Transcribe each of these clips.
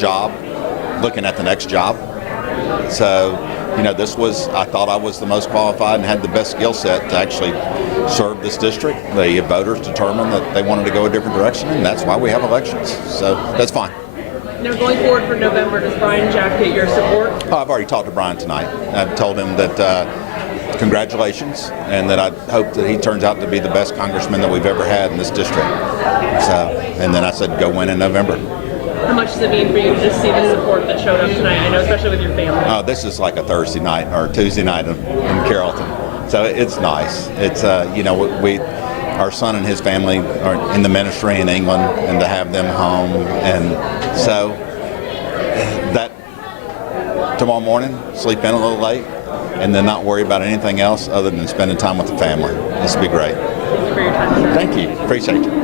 job looking at the next job. So, I thought I was the most qualified and had the best skill set to actually serve this district. The voters determined that they wanted to go a different direction, and that's why we have elections. So that's fine. Now, going forward for November, does Brian Jack get your support? Oh, I've already talked to Brian tonight. I've told him that congratulations, and that I hope that he turns out to be the best congressman that we've ever had in this district. And then I said, go win in November. How much does it mean for you to just see the support that showed up tonight? I know, especially with your family. Oh, this is like a Thursday night or Tuesday night in Carrollton. So it's nice. It's, our son and his family are in the ministry in England, and to have them home. And so that tomorrow morning, sleep in a little late, and then not worry about anything else other than spending time with the family. This will be great. Thank you for your time, sir. Thank you. Appreciate you.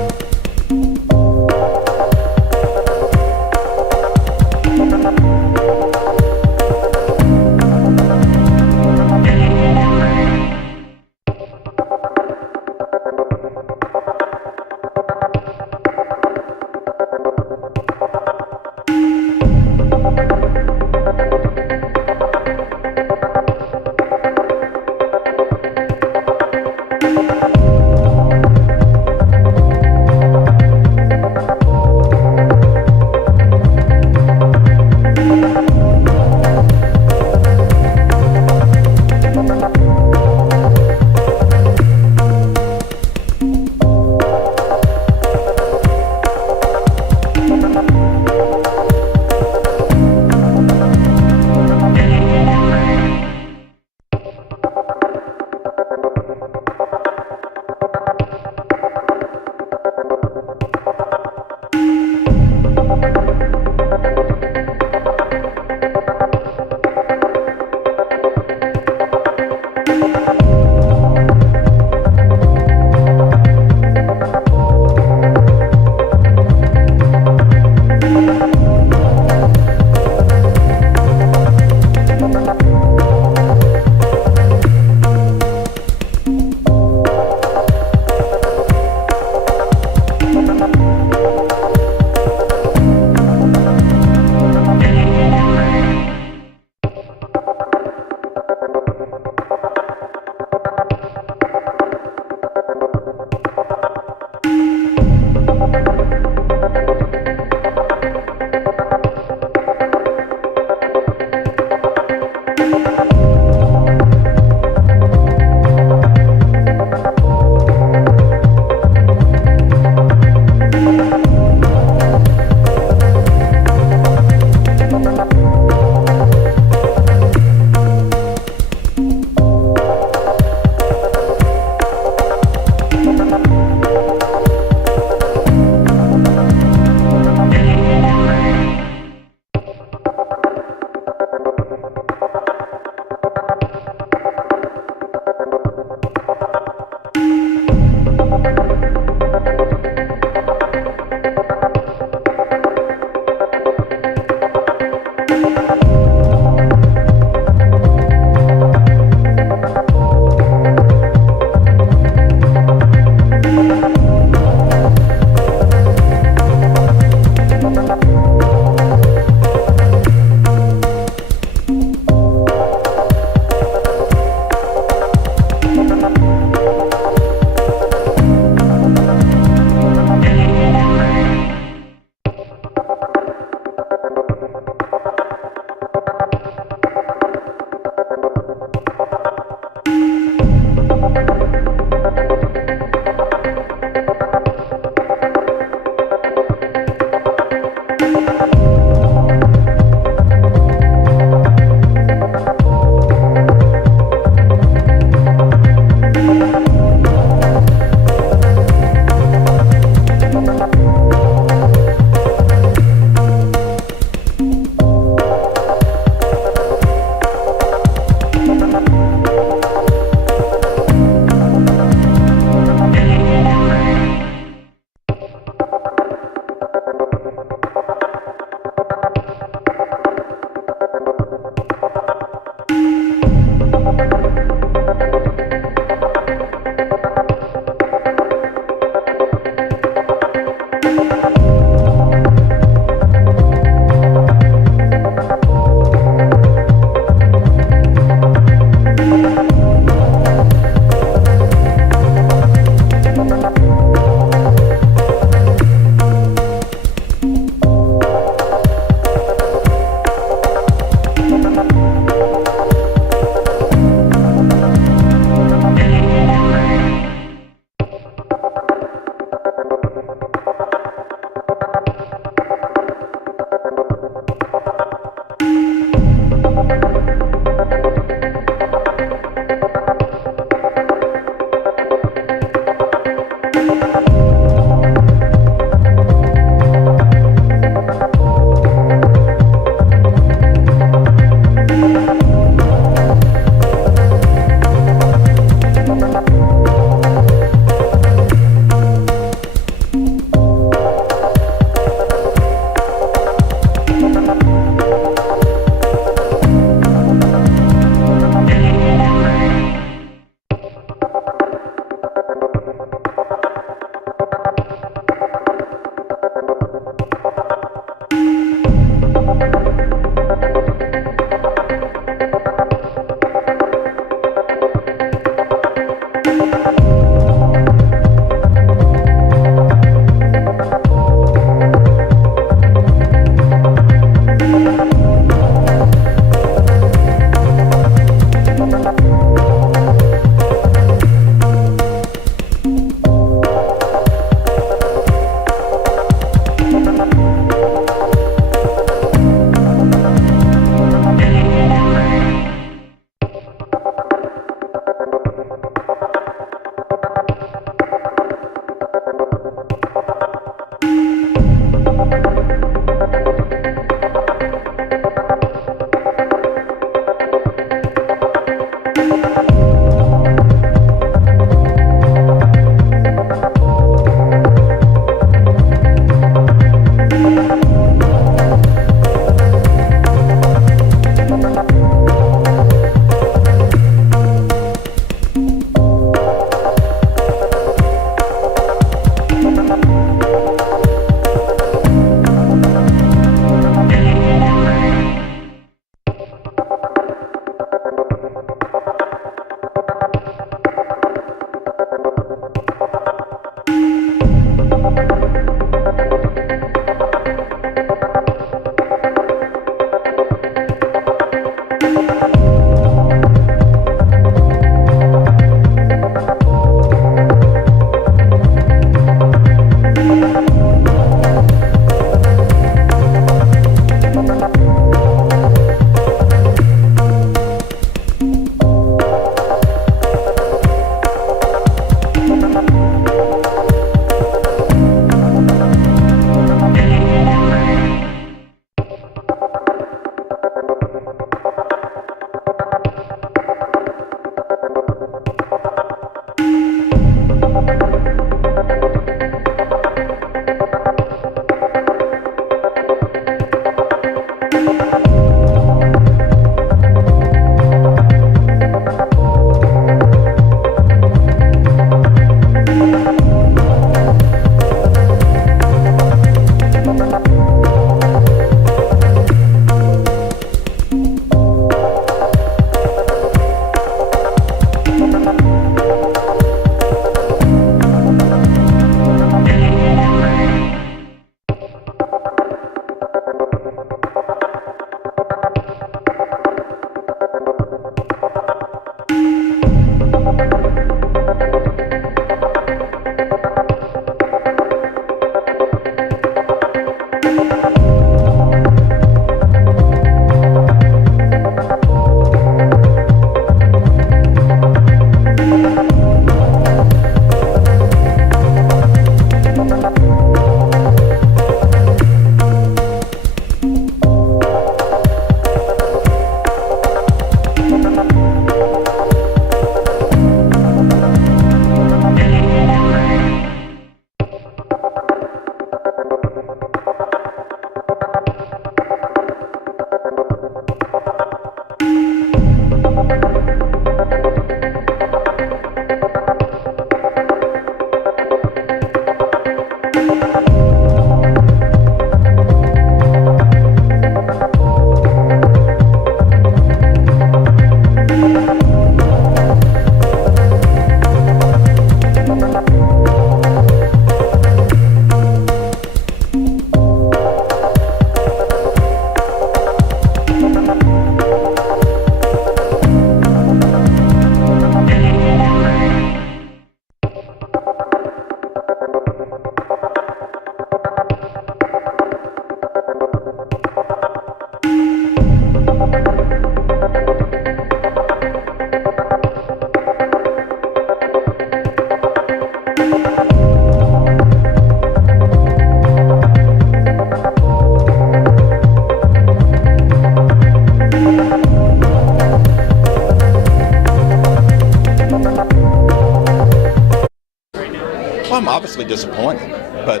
obviously disappointed, but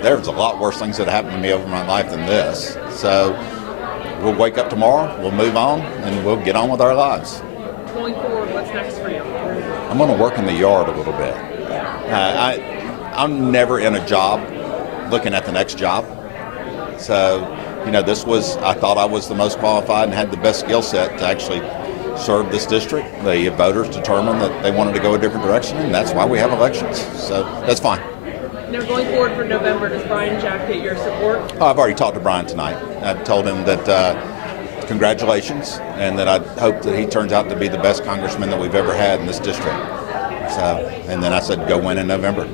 there's a lot worse things that happened to me over my life than this. So we'll wake up tomorrow, we'll move on, and we'll get on with our lives. Going forward, what's next for you? I'm going to work in the yard a little bit. I'm never in a job looking at the next job. So, I thought I was the most qualified and had the best skill set to actually serve this district. The voters determined that they wanted to go a different direction, and that's why we have elections. So that's fine. Now, going forward for November, does Brian Jack get your support? Oh, I've already talked to Brian tonight. I told him that congratulations, and that I hope that he turns out to be the best congressman that we've ever had in this district. So, and then I said, go win in November.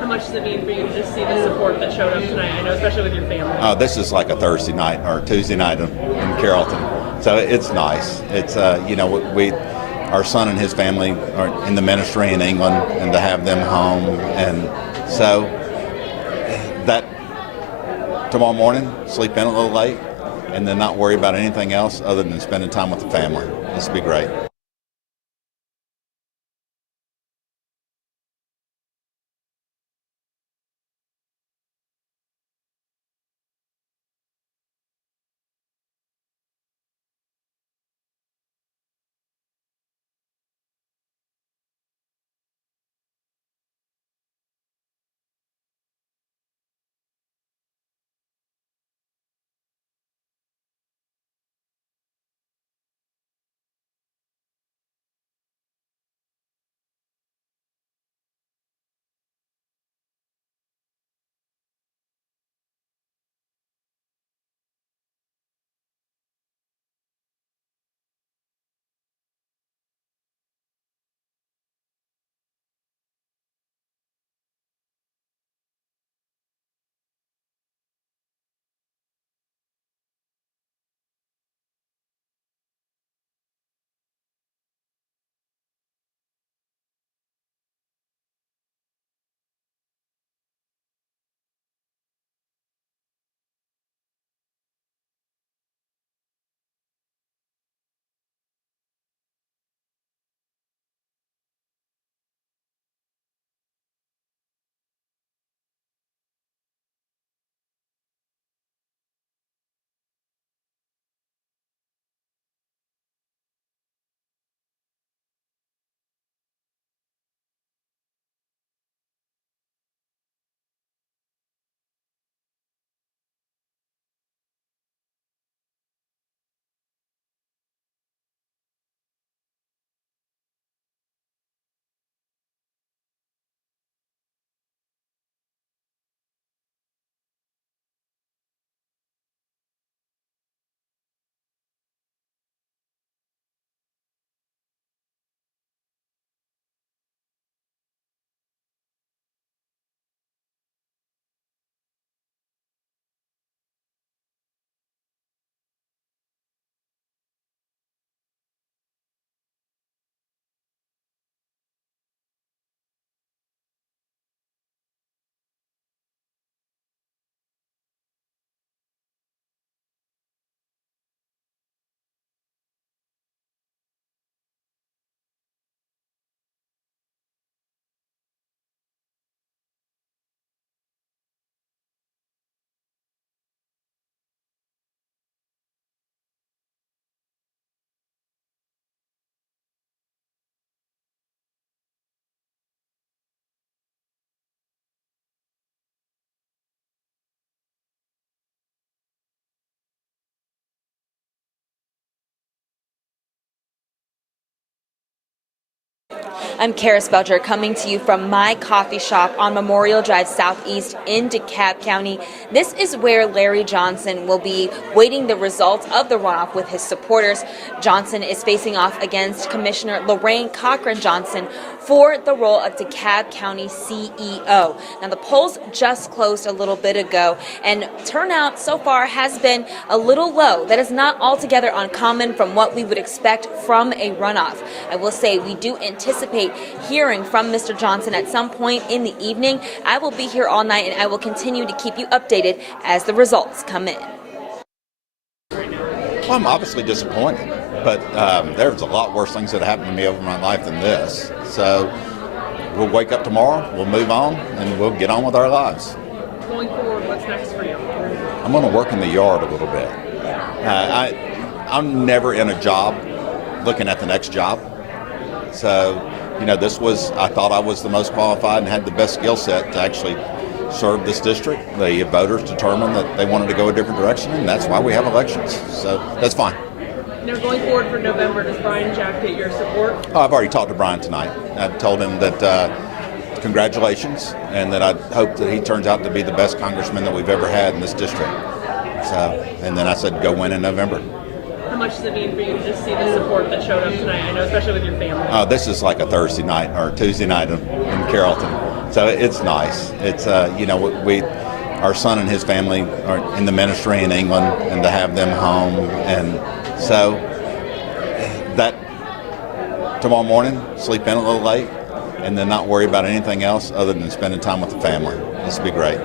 How much does it mean for you to just see the support that showed up tonight? I know, especially with your family. Oh, this is like a Thursday night or Tuesday night in Carrollton. So it's nice. It's, our son and his family are in the ministry in England, and to have them home. And so that tomorrow morning, sleep in a little late, and then not worry about anything else other than spending time with the family. This will be great. I'm Kara Spelcher coming to you from my coffee shop on Memorial Drive Southeast in DeKalb County. This is where Larry Johnson will be waiting the results of the runoff with his supporters. Johnson is facing off against Commissioner Lorraine Cochran Johnson for the role of DeKalb County CEO. Now, the polls just closed a little bit ago, and turnout so far has been a little low. That is not altogether uncommon from what we would expect from a runoff. I will say we do anticipate hearing from Mr. Johnson at some point in the evening. I will be here all night, and I will continue to keep you updated as the results come in. Well, I'm obviously disappointed, but there's a lot worse things that happened to me over my life than this. So we'll wake up tomorrow, we'll move on, and we'll get on with our lives. Going forward, what's next for you? I'm going to work in the yard a little bit. I'm never in a job looking at the next job. So, I thought I was the most qualified and had the best skill set to actually serve this district. The voters determined that they wanted to go a different direction, and that's why we have elections. So that's fine. Now, going forward for November, does Brian Jack get your support? Oh, I've already talked to Brian tonight. I told him that congratulations, and that I hope that he turns out to be the best congressman that we've ever had in this district. So, and then I said, go win in November. How much does it mean for you to just see the support that showed up tonight? I know, especially with your family. This is like a Thursday night or Tuesday night in Carrollton, so it's nice. It's our son and his family are in the ministry in England, and to have them home, and so that tomorrow morning, sleep in a little late, and then not worry about anything else other than spending time with the family. This will be great.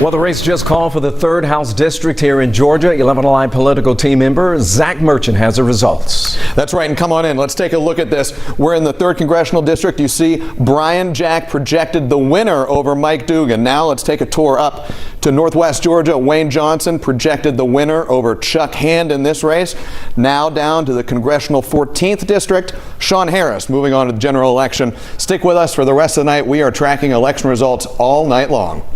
Well, the race just called for the 3rd House District here in Georgia. 11 Alive political team member Zach Merchant has the results. That's right, and come on in. Let's take a look at this. We're in the 3rd Congressional District. You see Brian Jack projected the winner over Mike Dugan. Now let's take a tour up to Northwest Georgia. Wayne Johnson projected the winner over Chuck Hand in this race. Now down to the Congressional 14th District. Sean Harris moving on to the general election. Stick with us for the rest of the night. We are tracking election results all night long.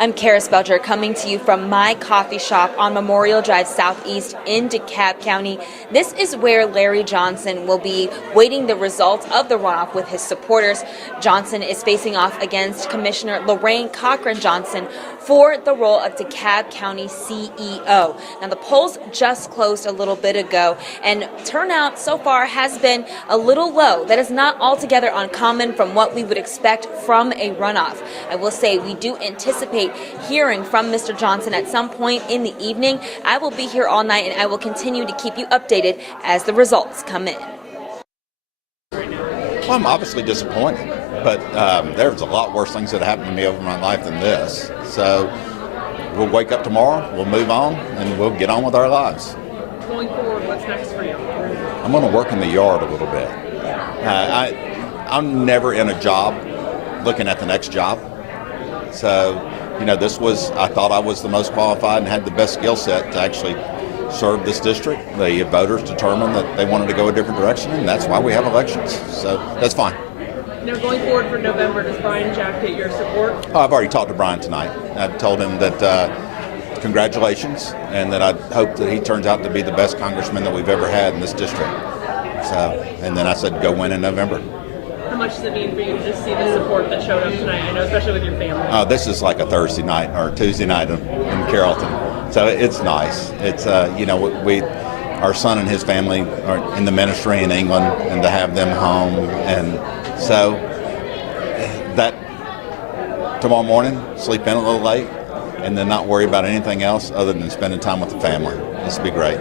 I'm Kara Spelter coming to you from my coffee shop on Memorial Drive Southeast in DeKalb County. This is where Larry Johnson will be waiting the results of the runoff with his supporters. Johnson is facing off against Commissioner Lorraine Cochran Johnson for the role of DeKalb County CEO. Now, the polls just closed a little bit ago, and turnout so far has been a little low. That is not altogether uncommon from what we would expect from a runoff. I will say we do anticipate hearing from Mr. Johnson at some point in the evening. I will be here all night, and I will continue to keep you updated as the results come in. Well, I'm obviously disappointed, but there's a lot worse things that happened to me over my life than this. So we'll wake up tomorrow, we'll move on, and we'll get on with our lives. Going forward, what's next for you? I'm going to work in the yard a little bit. I'm never in a job looking at the next job. So, I thought I was the most qualified and had the best skill set to actually serve this district. The voters determined that they wanted to go a different direction, and that's why we have elections. So that's fine. Now, going forward for November, does Brian Jack get your support? Oh, I've already talked to Brian tonight. I've told him that congratulations, and that I hope that he turns out to be the best congressman that we've ever had in this district. So, and then I said, go win in November. How much does it mean for you to just see the support that showed up tonight? I know, especially with your family. This is like a Thursday night or Tuesday night in Carrollton. So it's nice. It's, our son and his family are in the ministry in England, and to have them home. And so that tomorrow morning, sleep in a little late, and then not worry about anything else other than spending time with the family. This will be great.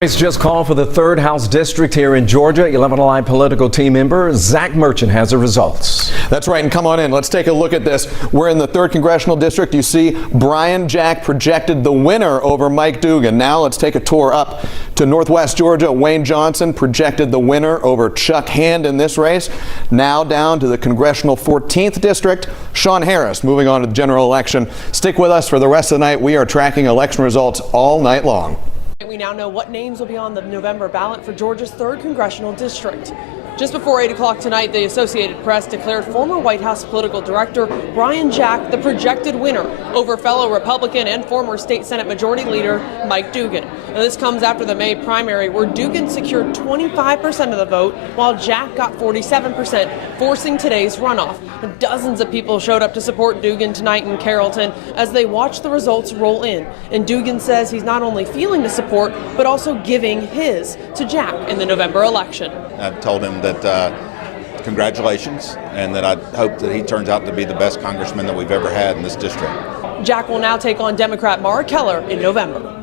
It's just called for the 3rd House District here in Georgia. 11 Alive political team member Zach Merchant has the results. That's right, and come on in. Let's take a look at this. We're in the 3rd Congressional District. You see Brian Jack projected the winner over Mike Dugan. Now let's take a tour up to Northwest Georgia. Wayne Johnson projected the winner over Chuck Hand in this race. Now down to the Congressional 14th District. Sean Harris moving on to the general election. Stick with us for the rest of the night. We are tracking election results all night long. We now know what names will be on the November ballot for Georgia's 3rd Congressional District. Just before 8 o'clock tonight, the Associated Press declared former White House political director Brian Jack the projected winner over fellow Republican and former State Senate Majority Leader Mike Dugan. Now, this comes after the May primary, where Dugan secured 25% of the vote, while Jack got 47%, forcing today's runoff. And dozens of people showed up to support Dugan tonight in Carrollton as they watched the results roll in. And Dugan says he's not only feeling the support, but also giving his to Jack in the November election. I've told him that congratulations, and that I hope that he turns out to be the best congressman that we've ever had in this district. Jack will now take on Democrat Mara Keller in November.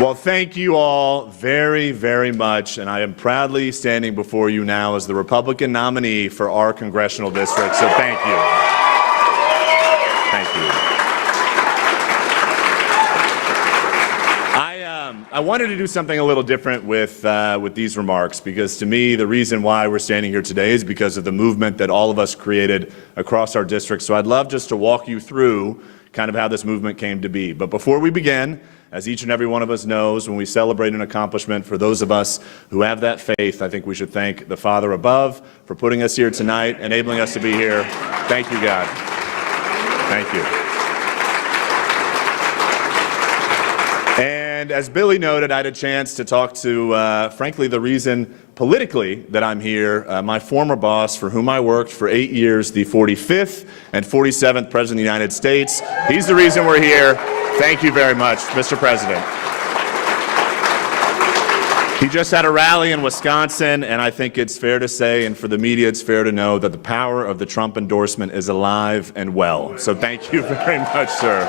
Well, thank you all very, very much, and I am proudly standing before you now as the Republican nominee for our congressional district, so thank you. Thank you. I wanted to do something a little different with these remarks, because to me, the reason why we're standing here today is because of the movement that all of us created across our district. So I'd love just to walk you through kind of how this movement came to be. But before we begin, as each and every one of us knows, when we celebrate an accomplishment, for those of us who have that faith, I think we should thank the Father above for putting us here tonight, enabling us to be here. Thank you, God. Thank you. And as Billy noted, I had a chance to talk to, frankly, the reason politically that I'm here, my former boss, for whom I worked for 8 years, the 45th and 47th President of the United States. He's the reason we're here. Thank you very much, Mr. President. He just had a rally in Wisconsin, and I think it's fair to say, and for the media, it's fair to know that the power of the Trump endorsement is alive and well. So thank you very much, sir.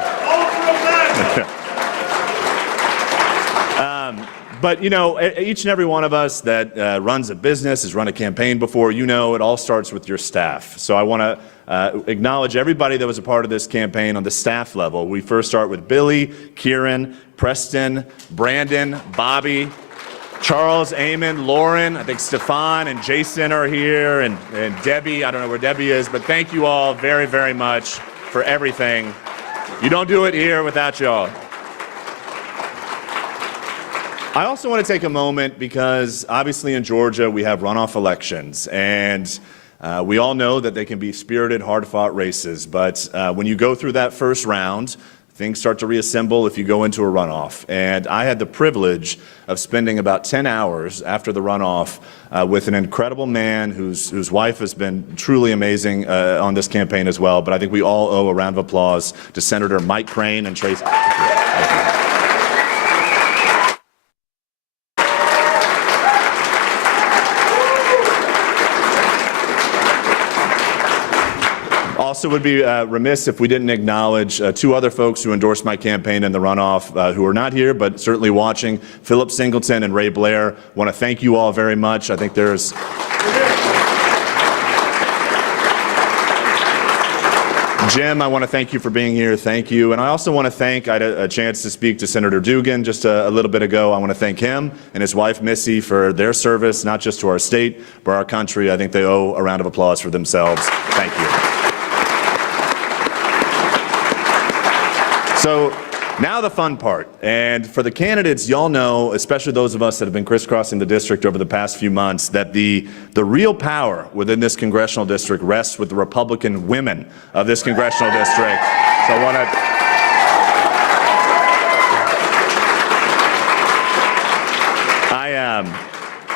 But, you know, each and every one of us that runs a business, has run a campaign before, you know, it all starts with your staff. So I want to acknowledge everybody that was a part of this campaign on the staff level. We first start with Billy, Kieran, Preston, Brandon, Bobby, Charles, Eamon, Lauren, I think Stefan and Jason are here, and Debbie. I don't know where Debbie is, but thank you all very, very much for everything. You don't do it here without y'all. I also want to take a moment because obviously in Georgia we have runoff elections, and we all know that they can be spirited, hard-fought races, but when you go through that first round, things start to reassemble if you go into a runoff. And I had the privilege of spending about 10 hours after the runoff with an incredible man whose wife has been truly amazing on this campaign as well, but I think we all owe a round of applause to Senator Mike Crane and Tracy. Also would be remiss if we didn't acknowledge two other folks who endorsed my campaign in the runoff who are not here but certainly watching, Philip Singleton and Ray Blair. Want to thank you all very much. I think there's Jim, I want to thank you for being here. Thank you. And I also want to thank, I had a chance to speak to Senator Dugan just a little bit ago. I want to thank him and his wife, Missy, for their service, not just to our state, but our country. I think they owe a round of applause for themselves. Thank you. So now the fun part. And for the candidates, y'all know, especially those of us that have been crisscrossing the district over the past few months, that the real power within this congressional district rests with the Republican women of this congressional district. So I want to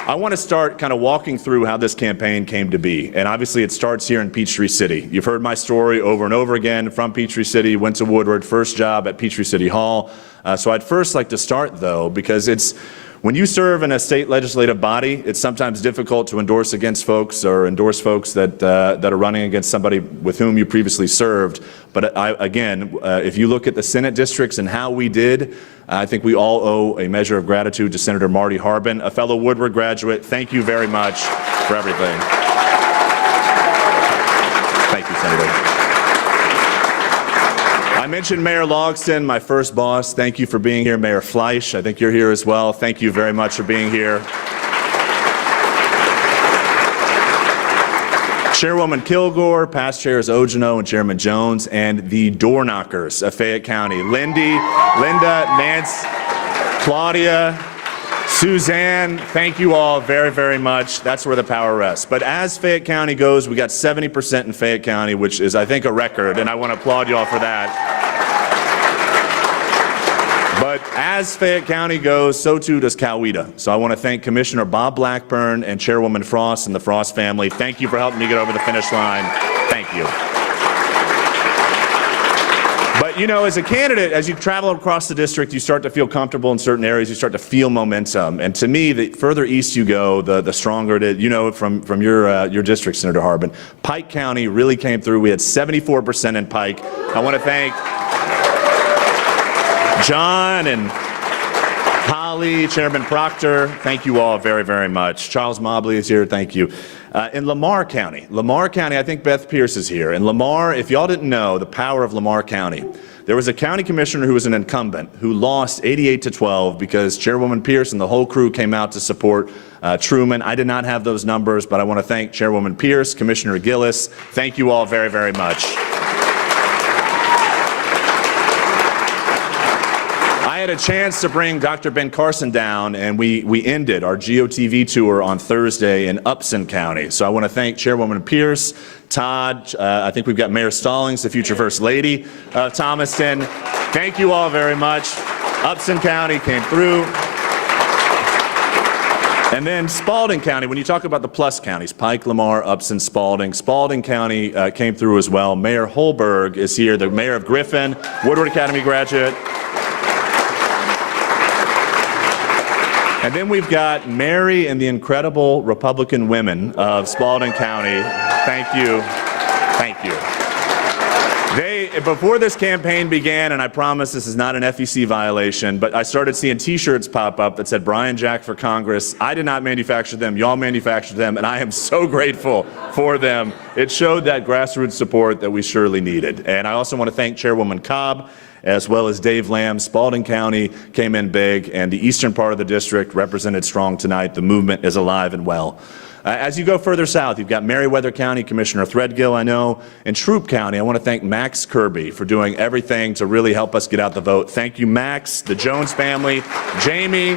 I want to start kind of walking through how this campaign came to be. And obviously it starts here in Peachtree City. You've heard my story over and over again from Peachtree City, went to Woodward, first job at Peachtree City Hall. So I'd first like to start though, because when you serve in a state legislative body, it's sometimes difficult to endorse against folks or endorse folks that are running against somebody with whom you previously served. But again, if you look at the Senate districts and how we did, I think we all owe a measure of gratitude to Senator Marty Harbin, a fellow Woodward graduate. Thank you very much for everything. Thank you, Senator. I mentioned Mayor Logston, my first boss. Thank you for being here. Mayor Fleisch, I think you're here as well. Thank you very much for being here. Chairwoman Kilgore, past chairs Ogino and Chairman Jones, and the door knockers of Fayette County. Linda, Nance, Claudia, Suzanne, thank you all very, very much. That's where the power rests. But as Fayette County goes, we got 70% in Fayette County, which is, I think, a record, and I want to applaud you all for that. But as Fayette County goes, so too does Coweta. So I want to thank Commissioner Bob Blackburn and Chairwoman Frost and the Frost family. Thank you for helping me get over the finish line. Thank you. But you know, as a candidate, as you travel across the district, you start to feel comfortable in certain areas. You start to feel momentum. And to me, the further east you go, the stronger it is. You know, from your district, Senator Harbin. Pike County really came through. We had 74% in Pike. I want to thank John and Holly, Chairman Proctor, thank you all very, very much. Charles Mobley is here, thank you. In Lamar County, I think Beth Pierce is here. In Lamar, if y'all didn't know the power of Lamar County, there was a county commissioner who was an incumbent who lost 88-12 because Chairwoman Pierce and the whole crew came out to support Truman. I did not have those numbers, but I want to thank Chairwoman Pierce, Commissioner Gillis. Thank you all very, very much. I had a chance to bring Dr. Ben Carson down, and we ended our GOTV tour on Thursday in Upson County. So I want to thank Chairwoman Pierce, Todd, I think we've got Mayor Stallings, the future First Lady of Thomaston. Thank you all very much. Upson County came through. And then Spalding County, when you talk about the plus counties, Pike, Lamar, Upson, Spalding County came through as well. Mayor Holberg is here, the mayor of Griffin, Woodward Academy graduate. And then we've got Mary and the incredible Republican women of Spalding County. Thank you. Thank you. Before this campaign began, and I promise this is not an FEC violation, but I started seeing t-shirts pop up that said Brian Jack for Congress. I did not manufacture them, y'all manufactured them, and I am so grateful for them. It showed that grassroots support that we surely needed. And I also want to thank Chairwoman Cobb, as well as Dave Lamb. Spalding County came in big, and the eastern part of the district represented strong tonight. The movement is alive and well. As you go further south, you've got Meriwether County, Commissioner Threadgill, I know, and Troup County. I want to thank Max Kirby for doing everything to really help us get out the vote. Thank you, Max, the Jones family, Jamie,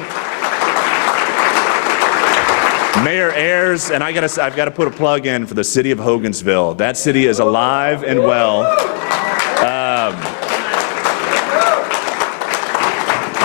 Mayor Ayers, and I've got to put a plug in for the city of Hogansville. That city is alive and well.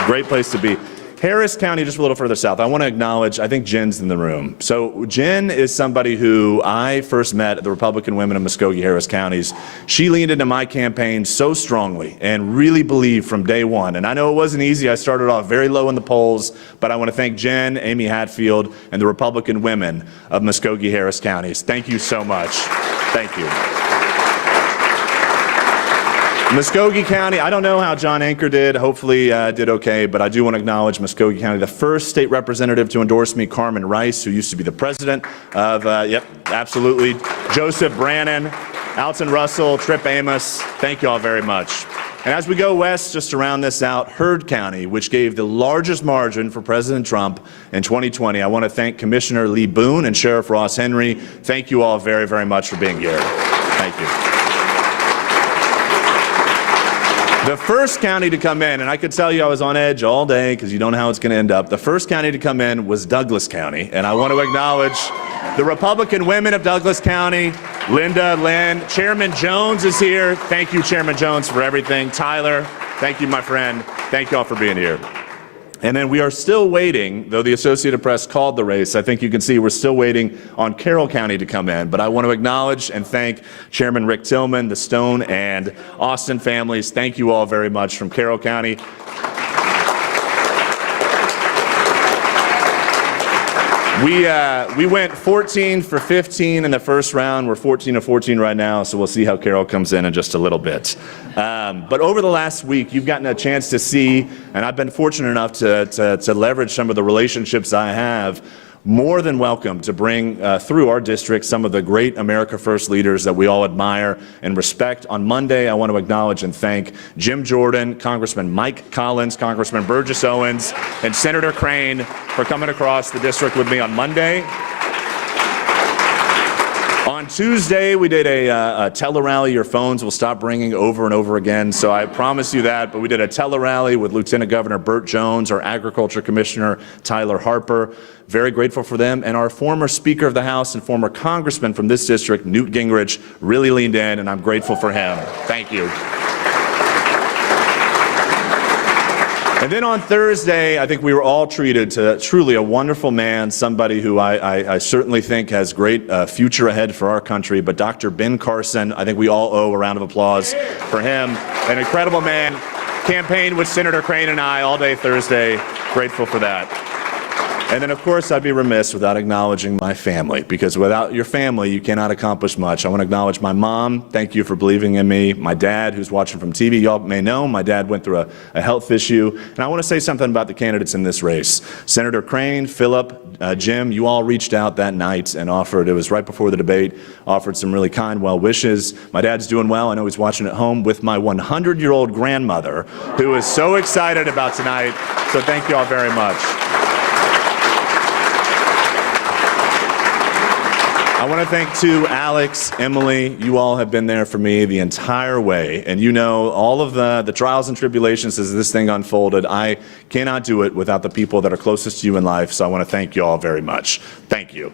Great place to be. Harris County, just a little further south. I want to acknowledge, I think Jen's in the room. So Jen is somebody who I first met at the Republican Women of Muskogee Harris Counties. She leaned into my campaign so strongly and really believed from day one. And I know it wasn't easy. I started off very low in the polls, but I want to thank Jen, Amy Hatfield, and the Republican Women of Muskogee Harris Counties. Thank you so much. Thank you. Muskogee County, I don't know how John Anker did. Hopefully did okay, but I do want to acknowledge Muskogee County. The first state representative to endorse me, Carmen Rice, who used to be the president of, yep, absolutely, Joseph Brannon, Alton Russell, Tripp Amos. Thank you all very much. And as we go west, just to round this out, Heard County, which gave the largest margin for President Trump in 2020. I want to thank Commissioner Lee Boone and Sheriff Ross Henry. Thank you all very, very much for being here. Thank you. The first county to come in, and I could tell you I was on edge all day because you don't know how it's going to end up. The first county to come in was Douglas County, and I want to acknowledge the Republican women of Douglas County, Linda, Lynn. Chairman Jones is here. Thank you, Chairman Jones, for everything. Tyler, thank you, my friend. Thank you all for being here. And then we are still waiting, though the Associated Press called the race, I think you can see we're still waiting on Carroll County to come in. But I want to acknowledge and thank Chairman Rick Tillman, the Stone and Austin families. Thank you all very much from Carroll County. We went 14 for 15 in the first round. We're 14 of 14 right now, so we'll see how Carroll comes in just a little bit. But over the last week, you've gotten a chance to see, and I've been fortunate enough to leverage some of the relationships I have. More than welcome to bring through our district some of the great America First leaders that we all admire and respect. On Monday, I want to acknowledge and thank Jim Jordan, Congressman Mike Collins, Congressman Burgess Owens, and Senator Crane for coming across the district with me on Monday. On Tuesday, we did a tele-rally. Your phones will stop ringing over and over again, so I promise you that. But we did a tele-rally with Lieutenant Governor Burt Jones, our Agriculture Commissioner Tyler Harper. Very grateful for them. And our former Speaker of the House and former Congressman from this district, Newt Gingrich, really leaned in, and I'm grateful for him. Thank you. And then on Thursday, I think we were all treated to truly a wonderful man, somebody who I certainly think has great future ahead for our country. But Dr. Ben Carson, I think we all owe a round of applause for him. An incredible man. Campaigned with Senator Crane and I all day Thursday. Grateful for that. And then, of course, I'd be remiss without acknowledging my family, because without your family, you cannot accomplish much. I want to acknowledge my mom. Thank you for believing in me. My dad, who's watching from TV, y'all may know, my dad went through a health issue. And I want to say something about the candidates in this race. Senator Crane, Phillip, Jim, you all reached out that night and offered, it was right before the debate, offered some really kind well wishes. My dad's doing well. I know he's watching at home with my 100-year-old grandmother, who is so excited about tonight. So thank you all very much. I want to thank, too, Alex, Emily. You all have been there for me the entire way. And you know all of the trials and tribulations as this thing unfolded. I cannot do it without the people that are closest to you in life. So I want to thank you all very much. Thank you.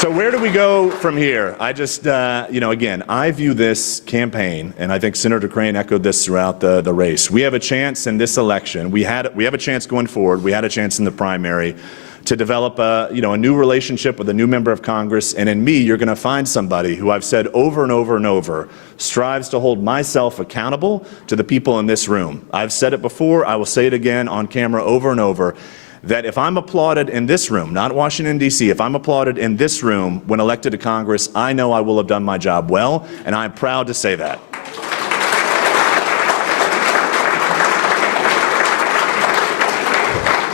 So where do we go from here? I just, again, I view this campaign, and I think Senator Crane echoed this throughout the race. We have a chance in this election. We have a chance going forward. We had a chance in the primary to develop a new relationship with a new member of Congress. And in me, you're going to find somebody who I've said over and over and over strives to hold myself accountable to the people in this room. I've said it before. I will say it again on camera over and over, that if I'm applauded in this room, not Washington, D.C., if I'm applauded in this room when elected to Congress, I know I will have done my job well, and I'm proud to say that.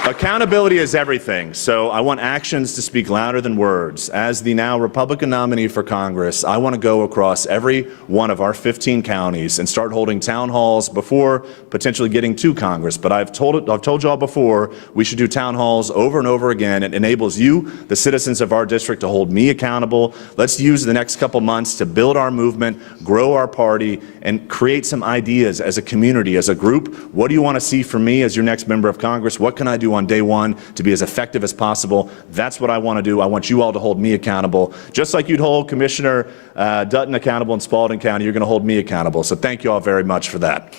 Accountability is everything, so I want actions to speak louder than words. As the now Republican nominee for Congress, I want to go across every one of our 15 counties and start holding town halls before potentially getting to Congress. But I've told y'all before, we should do town halls over and over again. It enables you, the citizens of our district, to hold me accountable. Let's use the next couple months to build our movement, grow our party, and create some ideas as a community, as a group. What do you want to see from me as your next member of Congress? What can I do on day one to be as effective as possible? That's what I want to do. I want you all to hold me accountable. Just like you'd hold Commissioner Dutton accountable in Spalding County, you're going to hold me accountable. So thank you all very much for that.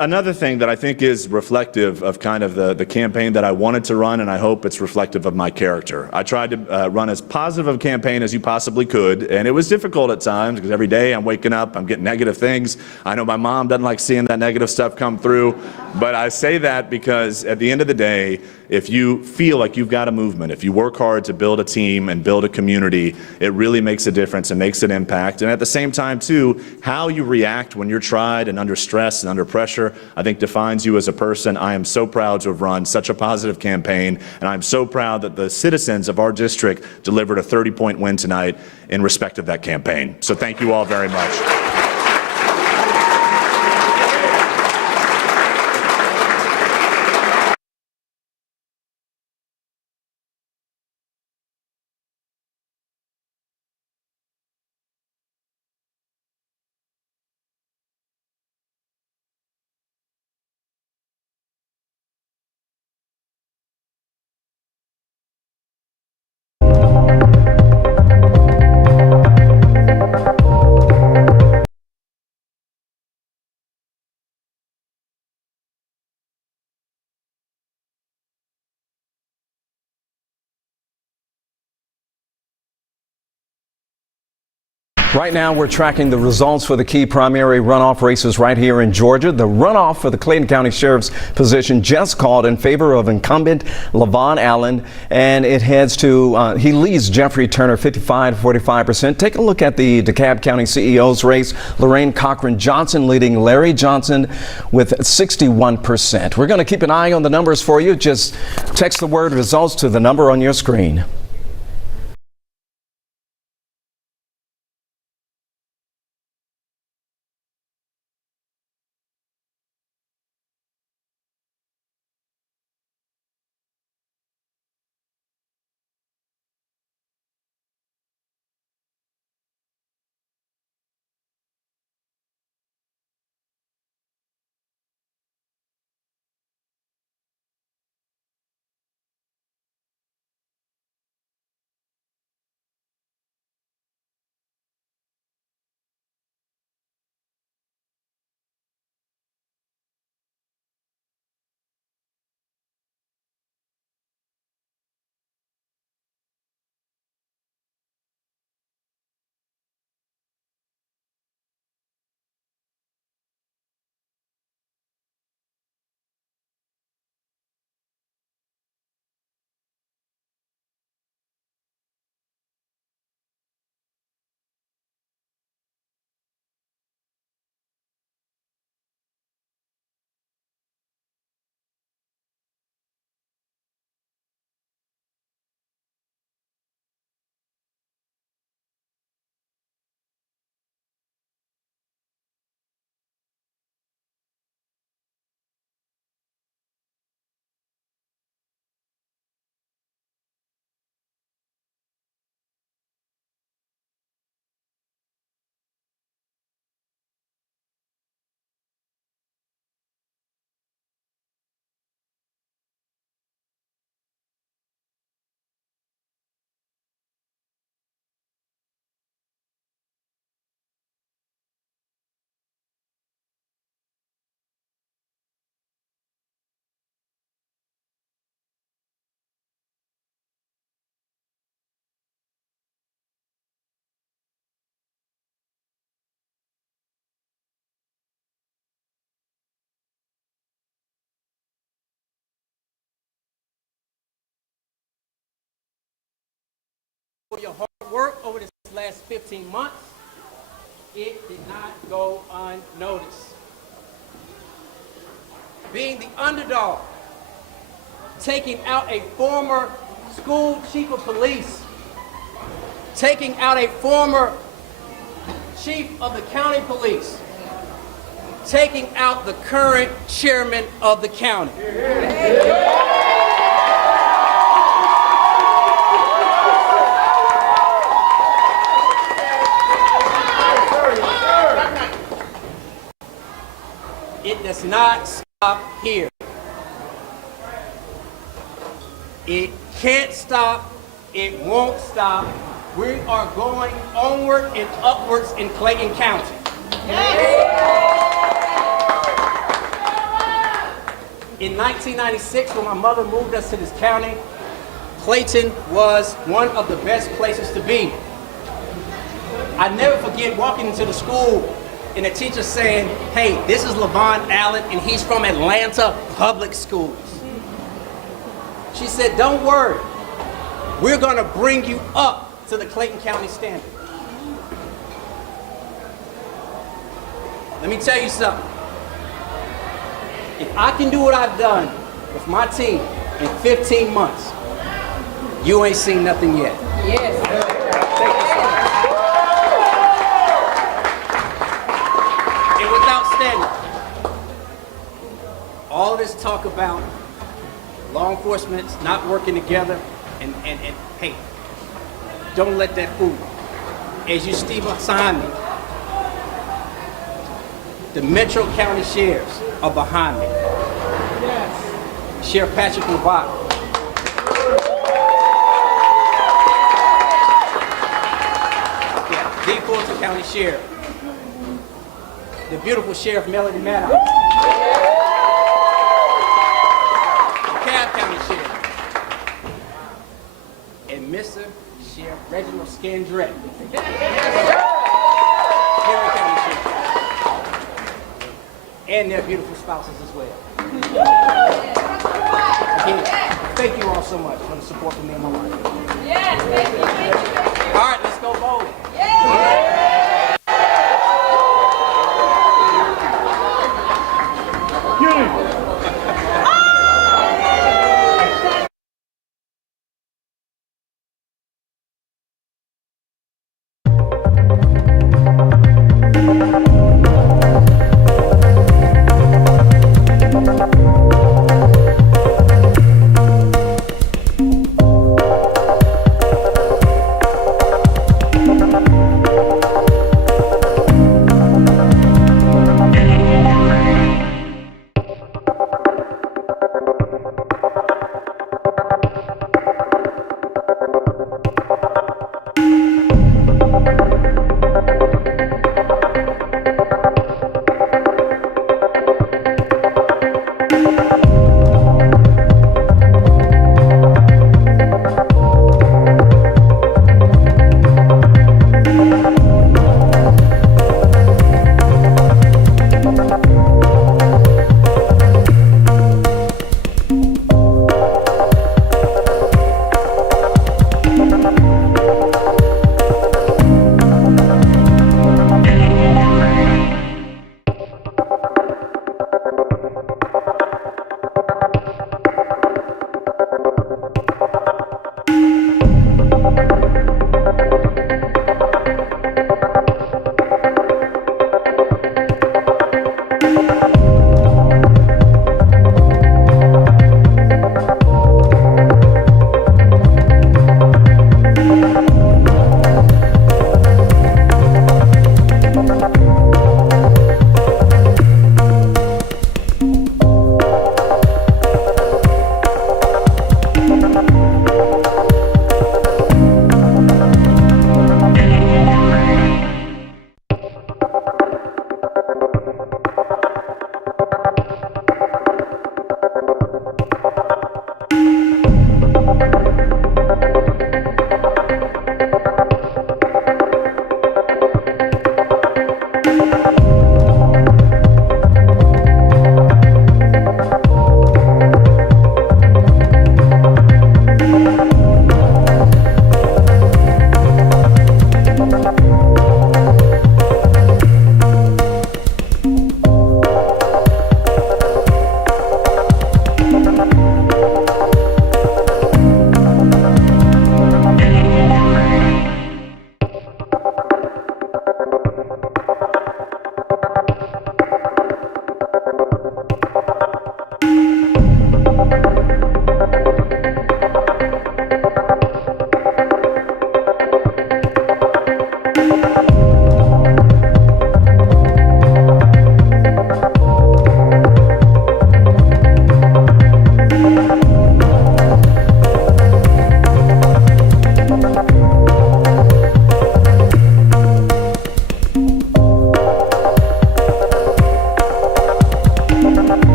Another thing that I think is reflective of kind of the campaign that I wanted to run, and I hope it's reflective of my character. I tried to run as positive a campaign as you possibly could, and it was difficult at times because every day I'm waking up, I'm getting negative things. I know my mom doesn't like seeing that negative stuff come through, but I say that because at the end of the day, if you feel like you've got a movement, if you work hard to build a team and build a community, it really makes a difference and makes an impact. And at the same time, too, how you react when you're tried and under stress and under pressure, I think defines you as a person. I am so proud to have run such a positive campaign, and I'm so proud that the citizens of our district delivered a 30-point win tonight in respect of that campaign. So thank you all very much. Right now, we're tracking the results for the key primary runoff races right here in Georgia. The runoff for the Clayton County Sheriff's position just called in favor of incumbent Levon Allen, and it heads to, he leads Jeffrey Turner 55-45%. Take a look at the DeKalb County CEO's race. Lorraine Cochran Johnson leading Larry Johnson with 61%. We're going to keep an eye on the numbers for you. Just text the word results to the number on your screen. for your hard work over this last 15 months. It did not go unnoticed. Being the underdog, taking out a former school chief of police, taking out a former chief of the county police, taking out the current chairman of the county. It does not stop here. It can't stop. It won't stop. We are going onward and upwards in Clayton County. In 1996, when my mother moved us to this county, Clayton was one of the best places to be. I never forget walking into the school and the teacher saying, "Hey, this is Levon Allen, and he's from Atlanta Public Schools." She said, "Don't worry, we're going to bring you up to the Clayton County standard." Let me tell you something. If I can do what I've done with my team in 15 months, you ain't seen nothing yet. Yes. Thank you so much. And without standing, all this talk about law enforcement not working together, and hey, don't let that fool you. As you see behind me, the Metro County Sheriffs are behind me. Yes. Sheriff Patrick Levon. Yeah, the Fulton County Sheriff. The beautiful Sheriff Melody Maddox. County Sheriff, and Mr. Sheriff Reginald Scandrett, Henry County Sheriff, and their beautiful spouses as well. Again, thank you all so much for the support from me and my wife. Yes, thank you. All right, let's go bowling.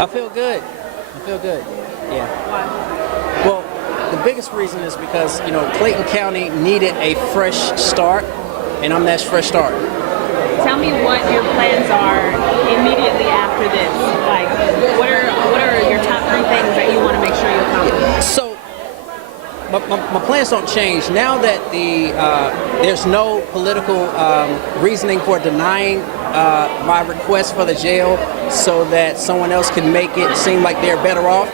I feel good. I feel good. Yeah. Why? Well, the biggest reason is because, you know, Clayton County needed a fresh start, and I'm that fresh start. Tell me what your plans are immediately after this. Like, what are your top 3 things that you want to make sure you accomplish? So, my plans don't change now that there's no political reasoning for denying my request for the jail, so that someone else can make it seem like they're better off.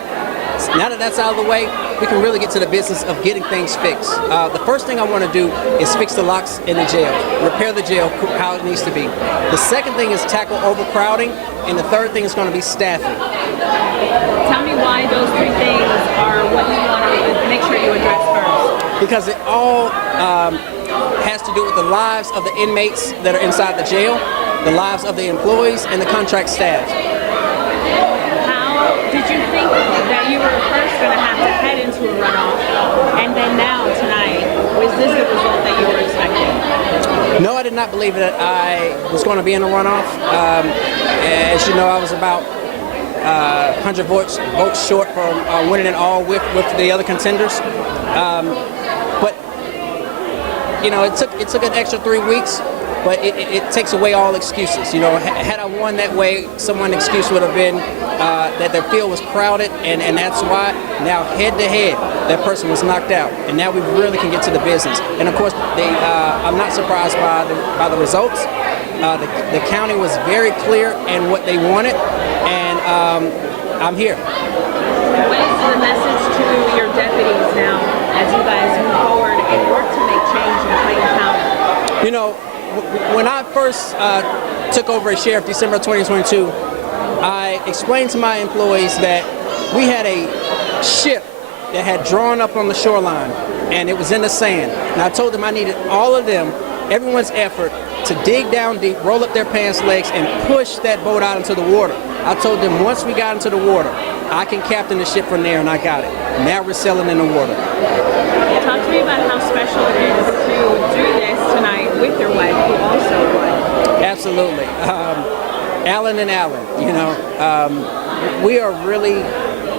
Now that that's out of the way, we can really get to the business of getting things fixed. The first thing I want to do is fix the locks in the jail, repair the jail how it needs to be. The second thing is tackle overcrowding, and the third thing is going to be staffing. Tell me why those 3 things are what you want to make sure you address first. Because it all has to do with the lives of the inmates that are inside the jail, the lives of the employees, and the contract staff. How did you think that you were first going to have to head into a runoff, and then now tonight, was this the result that you were expecting? No, I did not believe that I was going to be in a runoff. As you know, I was about 100 votes short from winning it all with the other contenders. But you know, it took an extra 3 weeks. But it takes away all excuses. You know, had I won that way, someone's excuse would have been that their field was crowded, and that's why. Now, head to head, that person was knocked out, and now we really can get to the business. And of course, I'm not surprised by the results. The county was very clear in what they wanted, and I'm here. What is the message to your deputies now as you guys move forward and work to make change in Clayton County? You know, when I first took over as sheriff December 2022, I explained to my employees that we had a ship that had drawn up on the shoreline, and it was in the sand. And I told them I needed all of them, everyone's effort, to dig down deep, roll up their pants legs, and push that boat out into the water. I told them once we got into the water, I can captain the ship from there, and I got it. Now we're sailing in the water. Talk to me about how special it is to do this tonight with your wife, who also won. Absolutely. Alan and Alan, you know, we are really